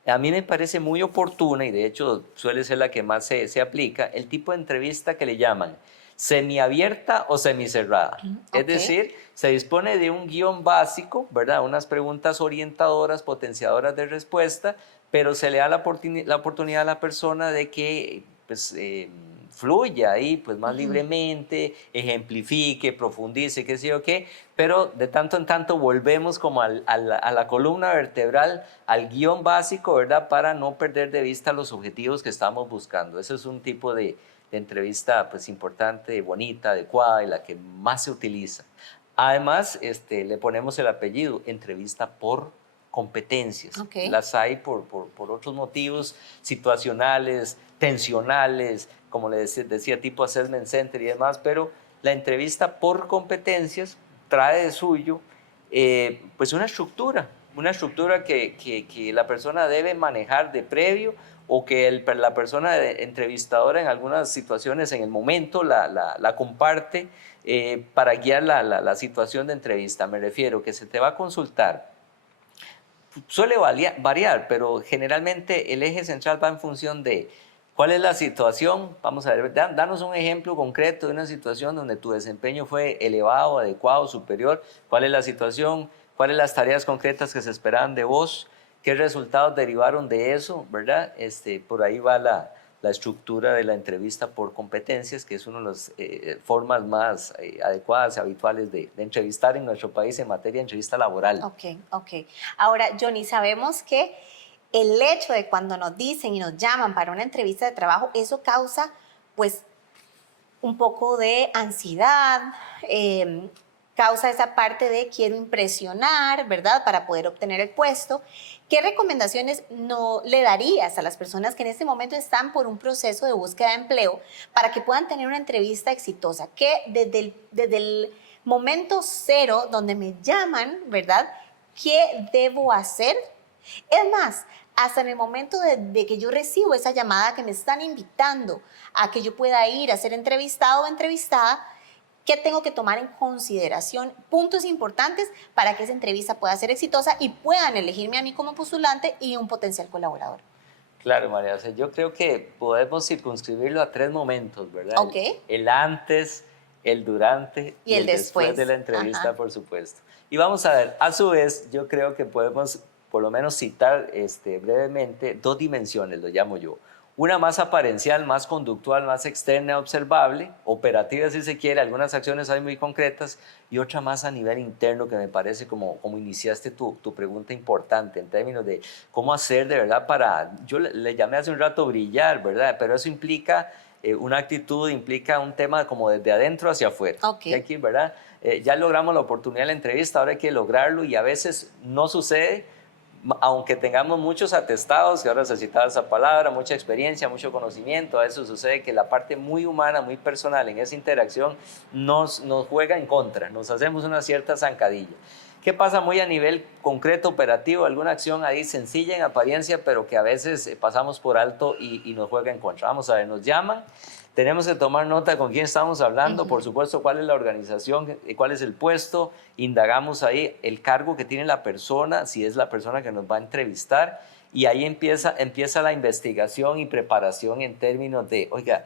a mí me parece muy oportuna, y de hecho suele ser la que más se aplica, el tipo de entrevista que le llaman semiabierta o semicerrada. Es Ok. decir, se dispone de un guión básico, ¿verdad? Unas preguntas orientadoras, potenciadoras de respuesta, pero se le da la oportunidad a la persona de que pues, fluya ahí pues, más libremente, ejemplifique, profundice, qué sé yo qué, pero de tanto en tanto volvemos como a la columna vertebral, al guión básico, ¿verdad? Para no perder de vista los objetivos que estamos buscando. Ese es un tipo de entrevista pues importante, bonita, adecuada y la que más se utiliza. Además, le ponemos el apellido, entrevista por competencias. Ok. Las hay por otros motivos situacionales, tensionales, como le decía, tipo assessment center y demás, pero la entrevista por competencias trae de suyo pues una estructura que la persona debe manejar de previo o que la persona entrevistadora en algunas situaciones en el momento la comparte para guiar la situación de entrevista. Me refiero que se te va a consultar. Suele variar, pero generalmente el eje central va en función de cuál es la situación. Vamos a ver, danos un ejemplo concreto de una situación donde tu desempeño fue elevado, adecuado, superior. ¿Cuál es la situación? ¿Cuáles las tareas concretas que se esperaban de vos? ¿Qué resultados derivaron de eso? ¿Verdad? Por ahí va la estructura de la entrevista por competencias, que es una de las formas más adecuadas y habituales de entrevistar en nuestro país en materia de entrevista laboral. Ok, ok. Ahora, Johnny, sabemos que el hecho de cuando nos dicen y nos llaman para una entrevista de trabajo, eso causa pues un poco de ansiedad, causa esa parte de quiero impresionar, ¿verdad? Para poder obtener el puesto. ¿Qué recomendaciones no le darías a las personas que en este momento están por un proceso de búsqueda de empleo para que puedan tener una entrevista exitosa? Que desde el momento cero donde me llaman, ¿verdad? ¿Qué debo hacer? Es más, hasta en el momento de que yo recibo esa llamada que me están invitando a que yo pueda ir a ser entrevistado o entrevistada, ¿qué tengo que tomar en consideración? Puntos importantes para que esa entrevista pueda ser exitosa y puedan elegirme a mí como postulante y un potencial colaborador. Claro, María, o sea, yo creo que podemos circunscribirlo a 3 momentos, ¿verdad? Ok. El antes, el durante Y el después de la después. entrevista, Ajá. por supuesto. Y vamos a ver, a su vez, yo creo que podemos por lo menos citar brevemente 2 dimensiones, lo llamo yo. Una más aparencial, más conductual, más externa, observable, operativa si se quiere, algunas acciones hay muy concretas, y otra más a nivel interno que me parece como iniciaste tu pregunta importante en términos de cómo hacer de verdad para, yo le llamé hace un rato brillar, ¿verdad? Pero eso implica una actitud implica un tema como desde adentro hacia afuera. Ok. Que hay que ir, ¿verdad? Ya logramos la oportunidad de la entrevista, ahora hay que lograrlo y a veces no sucede, aunque tengamos muchos atestados, que ahora se citaba esa palabra, mucha experiencia, mucho conocimiento, a veces sucede que la parte muy humana, muy personal en esa interacción nos juega en contra, nos hacemos una cierta zancadilla. ¿Qué pasa muy a nivel concreto, operativo? Alguna acción ahí sencilla en apariencia, pero que a veces pasamos por alto y nos juega en contra. Vamos a ver, nos llaman, tenemos que tomar nota de con quién estamos hablando, por supuesto, cuál es la organización, cuál es el puesto, indagamos ahí el cargo que tiene la persona, si es la persona que nos va a entrevistar, y ahí empieza la investigación y preparación en términos de, oiga,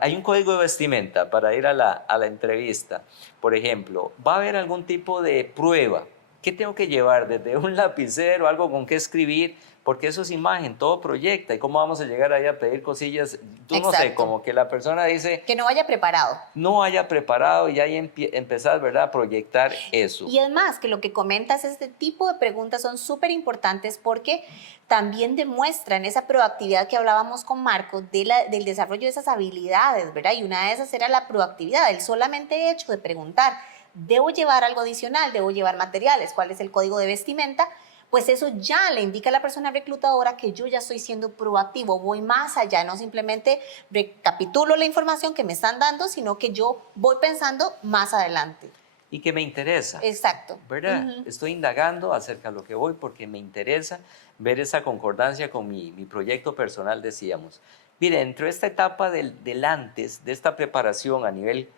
hay un código de vestimenta para ir a la entrevista. Por ejemplo, va a haber algún tipo de prueba. ¿Qué tengo que llevar? Desde un lapicero, algo con qué escribir, porque eso es imagen, todo proyecta. ¿Y cómo vamos a llegar ahí a pedir cosillas? Tú no sé, Exacto. como que la persona dice, Que no vaya preparado. no haya preparado y ahí empezar, ¿verdad?, a proyectar eso. Y es más, que lo que comentas, este tipo de preguntas son súper importantes porque también demuestran esa proactividad que hablábamos con Marco del desarrollo de esas habilidades, ¿verdad? Y una de esas era la proactividad, el solamente hecho de preguntar, ¿debo llevar algo adicional? ¿Debo llevar materiales? ¿Cuál es el código de vestimenta? Pues eso ya le indica a la persona reclutadora que yo ya estoy siendo proactivo, voy más allá, no simplemente recapitulo la información que me están dando, sino que yo voy pensando más adelante. Y que me interesa. Exacto. ¿Verdad? Estoy indagando acerca de lo que voy porque me interesa ver esa concordancia con mi proyecto personal, decíamos. Mire, dentro de esta etapa del antes, de esta preparación a nivel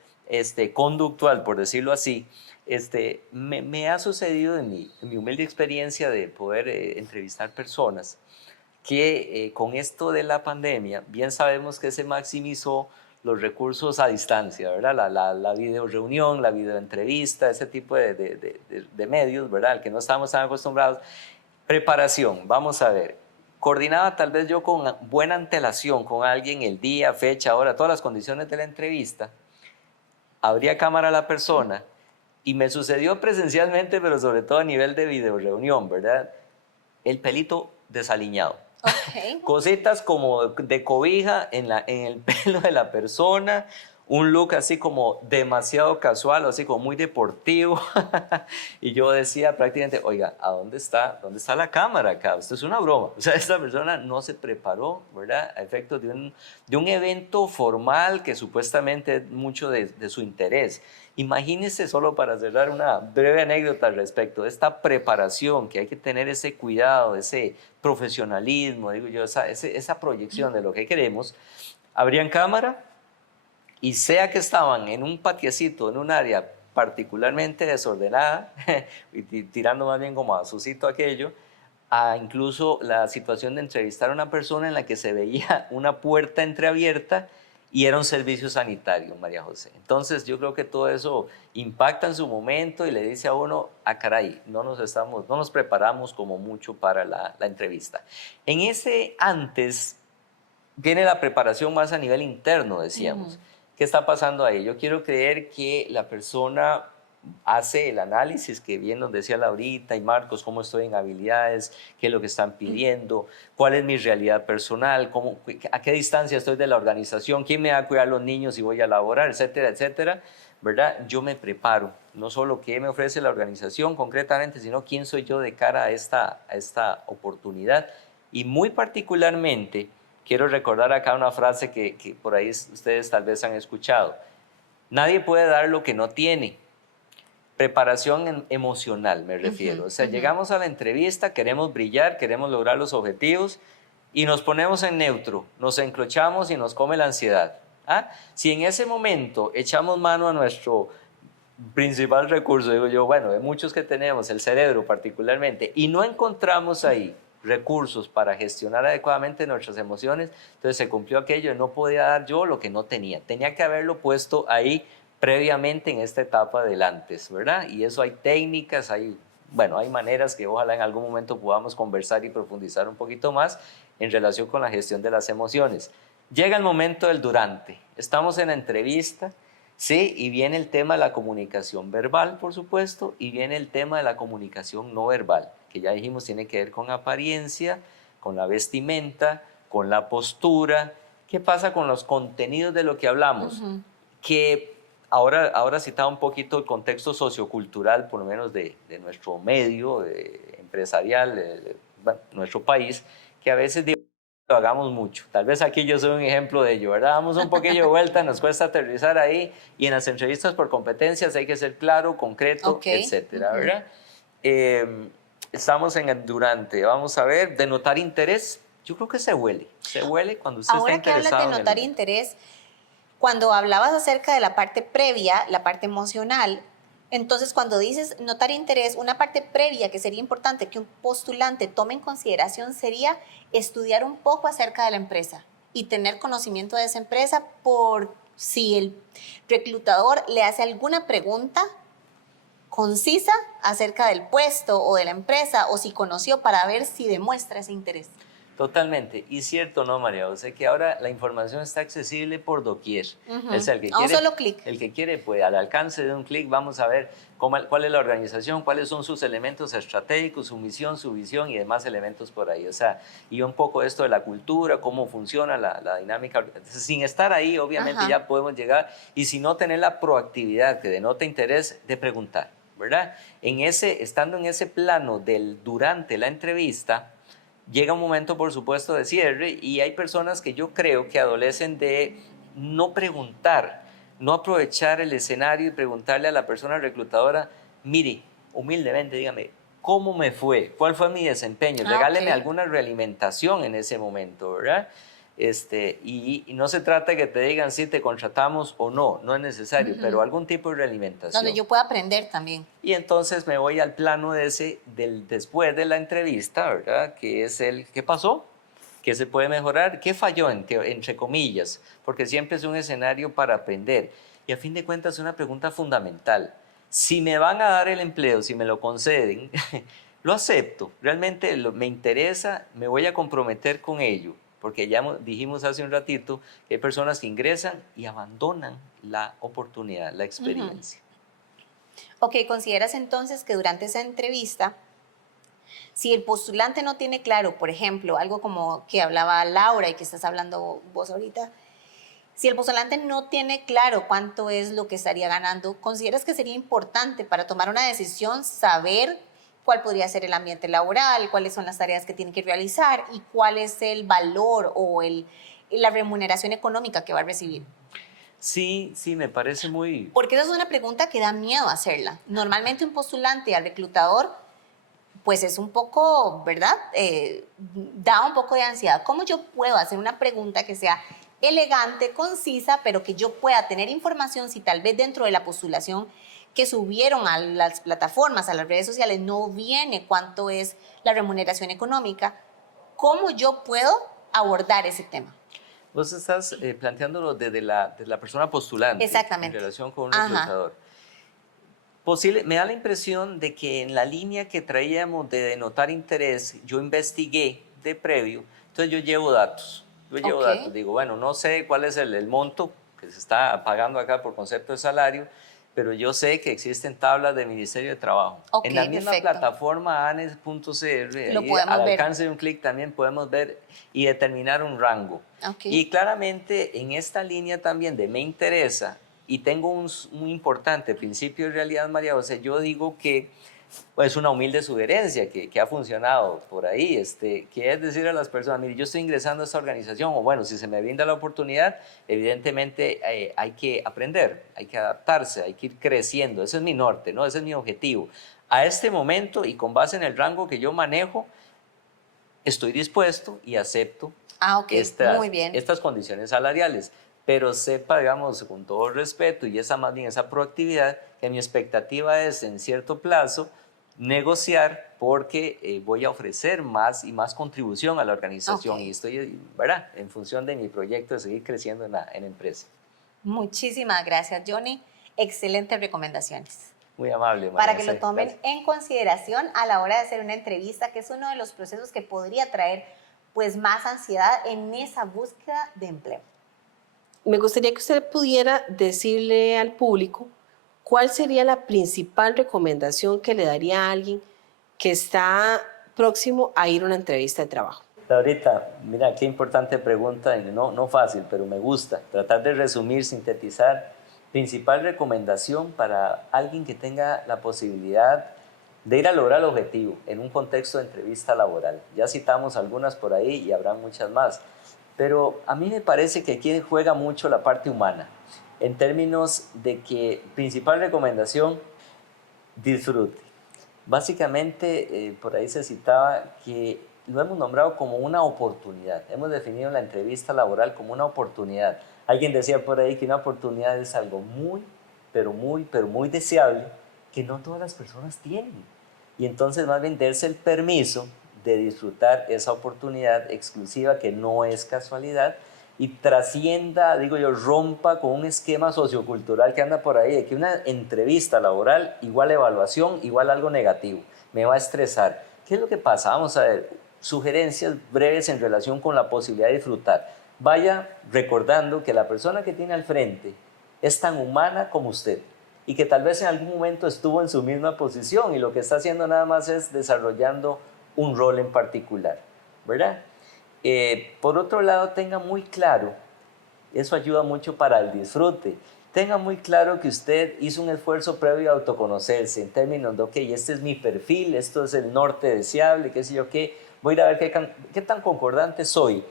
conductual, por decirlo así, me ha sucedido en mi humilde experiencia de poder entrevistar personas que con esto de la pandemia, bien sabemos que se maximizó los recursos a distancia, ¿verdad? La videoreunión, la videoentrevista, ese tipo de medios, ¿verdad? Al que no estábamos tan acostumbrados. Preparación, vamos a ver. Coordinaba tal vez yo con buena antelación con alguien el día, fecha, hora, todas las condiciones de la entrevista. Abría cámara a la persona y me sucedió presencialmente, pero sobre todo a nivel de videoreunión, ¿verdad? El pelito desaliñado. Okay. Cositas como de cobija en el pelo de la persona, un look así como demasiado casual, así como muy deportivo. Y yo decía prácticamente, oiga, ¿dónde está la cámara acá? Esto es una broma. O sea, esta persona no se preparó, ¿verdad? A efectos de un evento formal que supuestamente es mucho de su interés. Imagínense, solo para cerrar, una breve anécdota al respecto de esta preparación, que hay que tener ese cuidado, ese profesionalismo, digo yo, esa proyección de lo que queremos. Abrían cámara y sea que estaban en un patiecito, en un área particularmente desordenada, y tirando más bien como a sucito aquello, a incluso la situación de entrevistar a una persona en la que se veía una puerta entreabierta y era un servicio sanitario, María José. Entonces yo creo que todo eso impacta en su momento y le dice a uno, caray, no nos preparamos como mucho para la entrevista. En ese antes viene la preparación más a nivel interno, decíamos. ¿Qué está pasando ahí? Yo quiero creer que la persona hace el análisis que bien nos decía Laurita y Marcos, cómo estoy en habilidades, qué es lo que están pidiendo, cuál es mi realidad personal, a qué distancia estoy de la organización, quién me va a cuidar los niños si voy a laborar, etcétera, etcétera, ¿verdad? Yo me preparo, no solo qué me ofrece la organización concretamente, sino quién soy yo de cara a esta oportunidad. Y muy particularmente, quiero recordar acá una frase que por ahí ustedes tal vez han escuchado. Nadie puede dar lo que no tiene. Preparación emocional, me refiero. O sea, llegamos a la entrevista, queremos brillar, queremos lograr los objetivos y nos ponemos en neutro, nos enclochamos y nos come la ansiedad. Si en ese momento echamos mano a nuestro principal recurso, digo yo, bueno, de muchos que tenemos, el cerebro particularmente, y no encontramos ahí recursos para gestionar adecuadamente nuestras emociones, entonces se cumplió aquello de no podía dar yo lo que no tenía. Tenía que haberlo puesto ahí previamente en esta etapa del antes, ¿verdad? Y eso hay técnicas, hay maneras que ojalá en algún momento podamos conversar y profundizar un poquito más en relación con la gestión de las emociones. Llega el momento del durante. Estamos en la entrevista, sí, y viene el tema de la comunicación verbal, por supuesto, y viene el tema de la comunicación no verbal, que ya dijimos tiene que ver con apariencia, con la vestimenta, con la postura, ¿Qué pasa con los contenidos de lo que hablamos? Que ahora citaba un poquito el contexto sociocultural, por lo menos de nuestro medio empresarial, bueno, nuestro país, que a veces digo, lo hagamos mucho. Tal vez aquí yo soy un ejemplo de ello, ¿verdad? Damos un poquillo de vuelta, nos cuesta aterrizar ahí, y en las entrevistas por competencias hay que ser claro, concreto, etcétera, ¿verdad? Estamos en el durante, vamos a ver, denotar interés. Yo creo que se huele cuando usted Ahora está que interesado. hablas de notar interés, cuando hablabas acerca de la parte previa, la parte emocional, entonces cuando dices notar interés, una parte previa que sería importante que un postulante tome en consideración sería estudiar un poco acerca de la empresa y tener conocimiento de esa empresa por si el reclutador le hace alguna pregunta concisa acerca del puesto o de la empresa o si conoció para ver si demuestra ese interés. Totalmente. Y cierto, ¿no, María José? Que ahora la información está accesible por doquier. O sea, el que A un quiere, solo clic. El que quiere, pues al alcance de un clic vamos a ver cuál es la organización, cuáles son sus elementos estratégicos, su misión, su visión y demás elementos por ahí. O sea, y un poco esto de la cultura, cómo funciona la dinámica. Entonces, sin estar ahí, obviamente ya podemos llegar, y si no, tener la proactividad que denota interés de preguntar, ¿verdad? Estando en ese plano durante la entrevista, llega un momento, por supuesto, de cierre, y hay personas que yo creo que adolecen de no preguntar, no aprovechar el escenario y preguntarle a la persona reclutadora, mire, humildemente, dígame, ¿cómo me fue? ¿Cuál fue mi desempeño? Regáleme alguna realimentación en ese momento, ¿verdad? Y no se trata de que te digan si te contratamos o no, no es necesario, pero algún tipo de realimentación. Donde yo pueda aprender también. Y entonces me voy al plano del después de la entrevista, ¿verdad? Que es ¿qué pasó? ¿Qué se puede mejorar? ¿Qué falló, entre comillas? Porque siempre es un escenario para aprender. Y a fin de cuentas es una pregunta fundamental. Si me van a dar el empleo, si me lo conceden, lo acepto. Realmente me interesa, me voy a comprometer con ello. Porque ya dijimos hace un ratito que hay personas que ingresan y abandonan la oportunidad, la experiencia. Ok, ¿consideras entonces que durante esa entrevista, si el postulante no tiene claro, por ejemplo, algo como que hablaba Laura y que estás hablando vos ahorita, si el postulante no tiene claro cuánto es lo que estaría ganando, ¿consideras que sería importante para tomar una decisión saber cuál podría ser el ambiente laboral, cuáles son las tareas que tiene que realizar y cuál es el valor o la remuneración económica que va a recibir? Sí, me parece muy... Porque esa es una pregunta que da miedo hacerla. Normalmente un postulante al reclutador, pues es un poco, ¿verdad? Da un poco de ansiedad. ¿Cómo yo puedo hacer una pregunta que sea elegante, concisa, pero que yo pueda tener información si tal vez dentro de la postulación que subieron a las plataformas, a las redes sociales, no viene cuánto es la remuneración económica? ¿Cómo yo puedo abordar ese tema? Vos estás planteándolo desde la persona postulante. Exactamente. En relación con un reclutador. Me da la impresión de que en la línea que traíamos de denotar interés, yo investigué de previo, entonces yo llevo datos. Digo, bueno, no sé cuál es el monto que se está pagando acá por concepto de salario, pero yo sé que existen tablas del Ministerio de Trabajo. En la misma plataforma anes.cr, al alcance de un clic también podemos ver y determinar un rango. Y claramente en esta línea también de me interesa, y tengo un importante principio de realidad, María José, yo digo que es una humilde sugerencia que ha funcionado por ahí, que es decir a las personas, mire, yo estoy ingresando a esta organización, o bueno, si se me brinda la oportunidad, evidentemente hay que aprender, hay que adaptarse, hay que ir creciendo, ese es mi norte, ¿no? Ese es mi objetivo. A este momento y con base en el rango que yo manejo, estoy dispuesto y acepto estas condiciones salariales, pero sepa, digamos, con todo respeto y más bien esa proactividad, que mi expectativa es en cierto plazo negociar porque voy a ofrecer más y más contribución a la organización y estoy, ¿verdad?, en función de mi proyecto de seguir creciendo en la empresa. Muchísimas gracias, Johnny. Excelentes recomendaciones. Muy amable, María. Para que lo tomen en consideración a la hora de hacer una entrevista, que es uno de los procesos que podría traer pues más ansiedad en esa búsqueda de empleo. Me gustaría que usted pudiera decirle al público cuál sería la principal recomendación que le daría a alguien que está próximo a ir a una entrevista de trabajo. Laurita, mira, qué importante pregunta, y no fácil, pero me gusta. Tratar de resumir, sintetizar. Principal recomendación para alguien que tenga la posibilidad de ir a lograr el objetivo en un contexto de entrevista laboral. Ya citamos algunas por ahí y habrá muchas más. Pero a mí me parece que aquí juega mucho la parte humana, en términos de que, principal recomendación, disfrute. Básicamente, por ahí se citaba que lo hemos nombrado como una oportunidad. Hemos definido la entrevista laboral como una oportunidad. Alguien decía por ahí que una oportunidad es algo muy, pero muy deseable que no todas las personas tienen. Y entonces más bien darse el permiso de disfrutar esa oportunidad exclusiva que no es casualidad y trascienda, digo yo, rompa con un esquema sociocultural que anda por ahí, de que una entrevista laboral igual evaluación, igual algo negativo, me va a estresar. ¿Qué es lo que pasa? Vamos a ver, sugerencias breves en relación con la posibilidad de disfrutar. Vaya recordando que la persona que tiene al frente es tan humana como usted y que tal vez en algún momento estuvo en su misma posición y lo que está haciendo nada más es desarrollando un rol en particular, ¿verdad? Por otro lado, tenga muy claro, eso ayuda mucho para el disfrute, tenga muy claro que usted hizo un esfuerzo previo a autoconocerse en términos de, ok, este es mi perfil, esto es el norte deseable, qué sé yo qué, voy a ir a ver qué tan concordante soy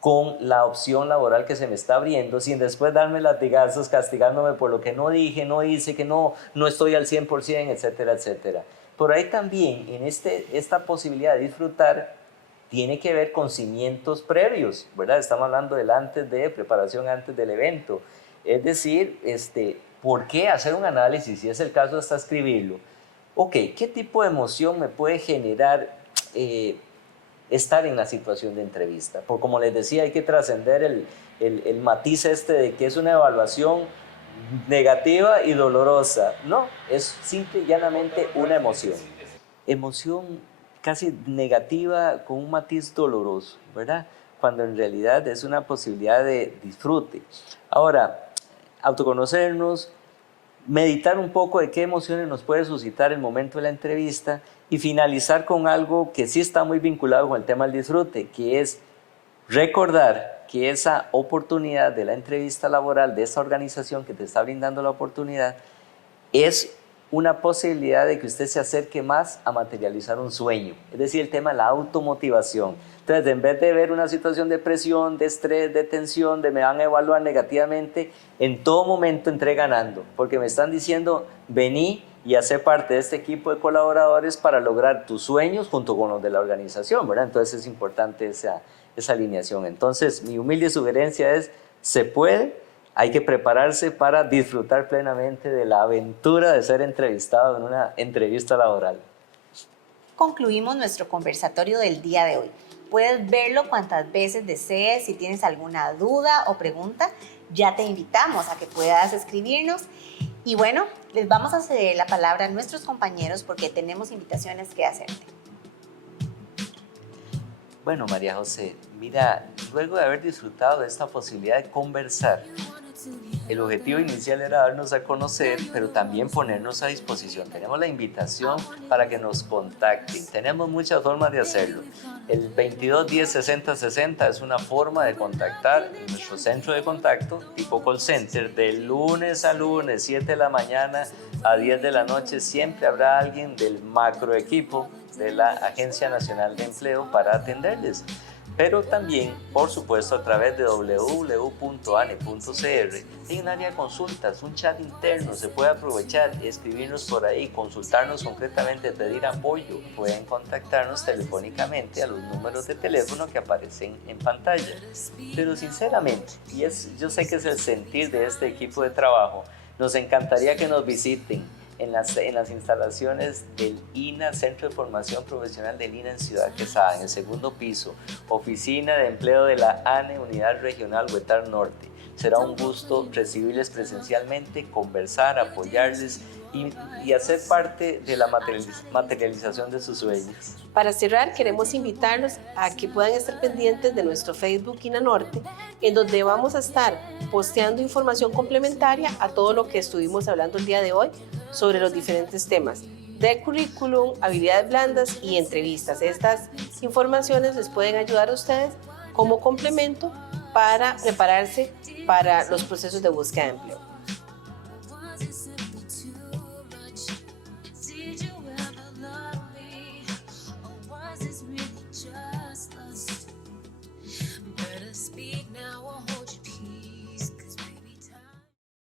con la opción laboral que se me está abriendo, sin después darme latigazos, castigándome por lo que no dije, no hice, que no estoy al 100%, etcétera, etcétera. Por ahí también, en esta posibilidad de disfrutar, tiene que ver con cimientos previos, ¿verdad? Estamos hablando del antes de, preparación antes del evento. Es decir, ¿por qué hacer un análisis? Si es el caso, hasta escribirlo. Ok, ¿qué tipo de emoción me puede generar estar en la situación de entrevista? Porque como les decía, hay que trascender el matiz de que es una evaluación negativa y dolorosa. No, es simple y llanamente una emoción. Emoción casi negativa con un matiz doloroso, ¿verdad? Cuando en realidad es una posibilidad de disfrute. Ahora, autoconocernos, meditar un poco de qué emociones nos puede suscitar el momento de la entrevista y finalizar con algo que sí está muy vinculado con el tema del disfrute, que es recordar que esa oportunidad de la entrevista laboral, de esa organización que te está brindando la oportunidad, es una posibilidad de que usted se acerque más a materializar un sueño, es decir, el tema de la automotivación. Entonces, en vez de ver una situación de presión, de estrés, de tensión, de me van a evaluar negativamente, en todo momento entré ganando, porque me están diciendo, vení y hacer parte de este equipo de colaboradores para lograr tus sueños junto con los de la organización, ¿verdad? Entonces es importante esa alineación. Entonces, mi humilde sugerencia es, se puede. Hay que prepararse para disfrutar plenamente de la aventura de ser entrevistado en una entrevista laboral. Concluimos nuestro conversatorio del día de hoy. Puedes verlo cuantas veces desees. Si tienes alguna duda o pregunta, ya te invitamos a que puedas escribirnos. Y bueno, les vamos a ceder la palabra a nuestros compañeros porque tenemos invitaciones que hacerte. Bueno, María José, mira, luego de haber disfrutado de esta posibilidad de conversar, el objetivo inicial era darnos a conocer, pero también ponernos a disposición. Tenemos la invitación para que nos contacten. Tenemos muchas formas de hacerlo. El 2210-6060 es una forma de contactar en nuestro centro de contacto, tipo call center, de lunes a lunes, 7 de la mañana a 10 de la noche. Siempre habrá alguien del macroequipo de la Agencia Nacional de Empleo para atenderles. Pero también, por supuesto, a través de www.ane.cr hay un área de consultas, un chat interno, se puede aprovechar, escribirnos por ahí, consultarnos concretamente, pedir apoyo. Pueden contactarnos telefónicamente a los números de teléfono que aparecen en pantalla. Pero sinceramente, y yo sé que es el sentir de este equipo de trabajo, nos encantaría que nos visiten en las instalaciones del INA, Centro de Formación Profesional del INA en Ciudad Quesada, en el segundo piso, Oficina de Empleo de la ANE, Unidad Regional Huetar Norte. Será un gusto recibirles presencialmente, conversar, apoyarles y hacer parte de la materialización de sus sueños. Para cerrar, queremos invitarlos a que puedan estar pendientes de nuestro Facebook INA Norte, en donde vamos a estar posteando información complementaria a todo lo que estuvimos hablando el día de hoy sobre los diferentes temas. del currículum, habilidades blandas y entrevistas. Estas informaciones les pueden ayudar a ustedes como complemento para prepararse para los procesos de búsqueda de empleo.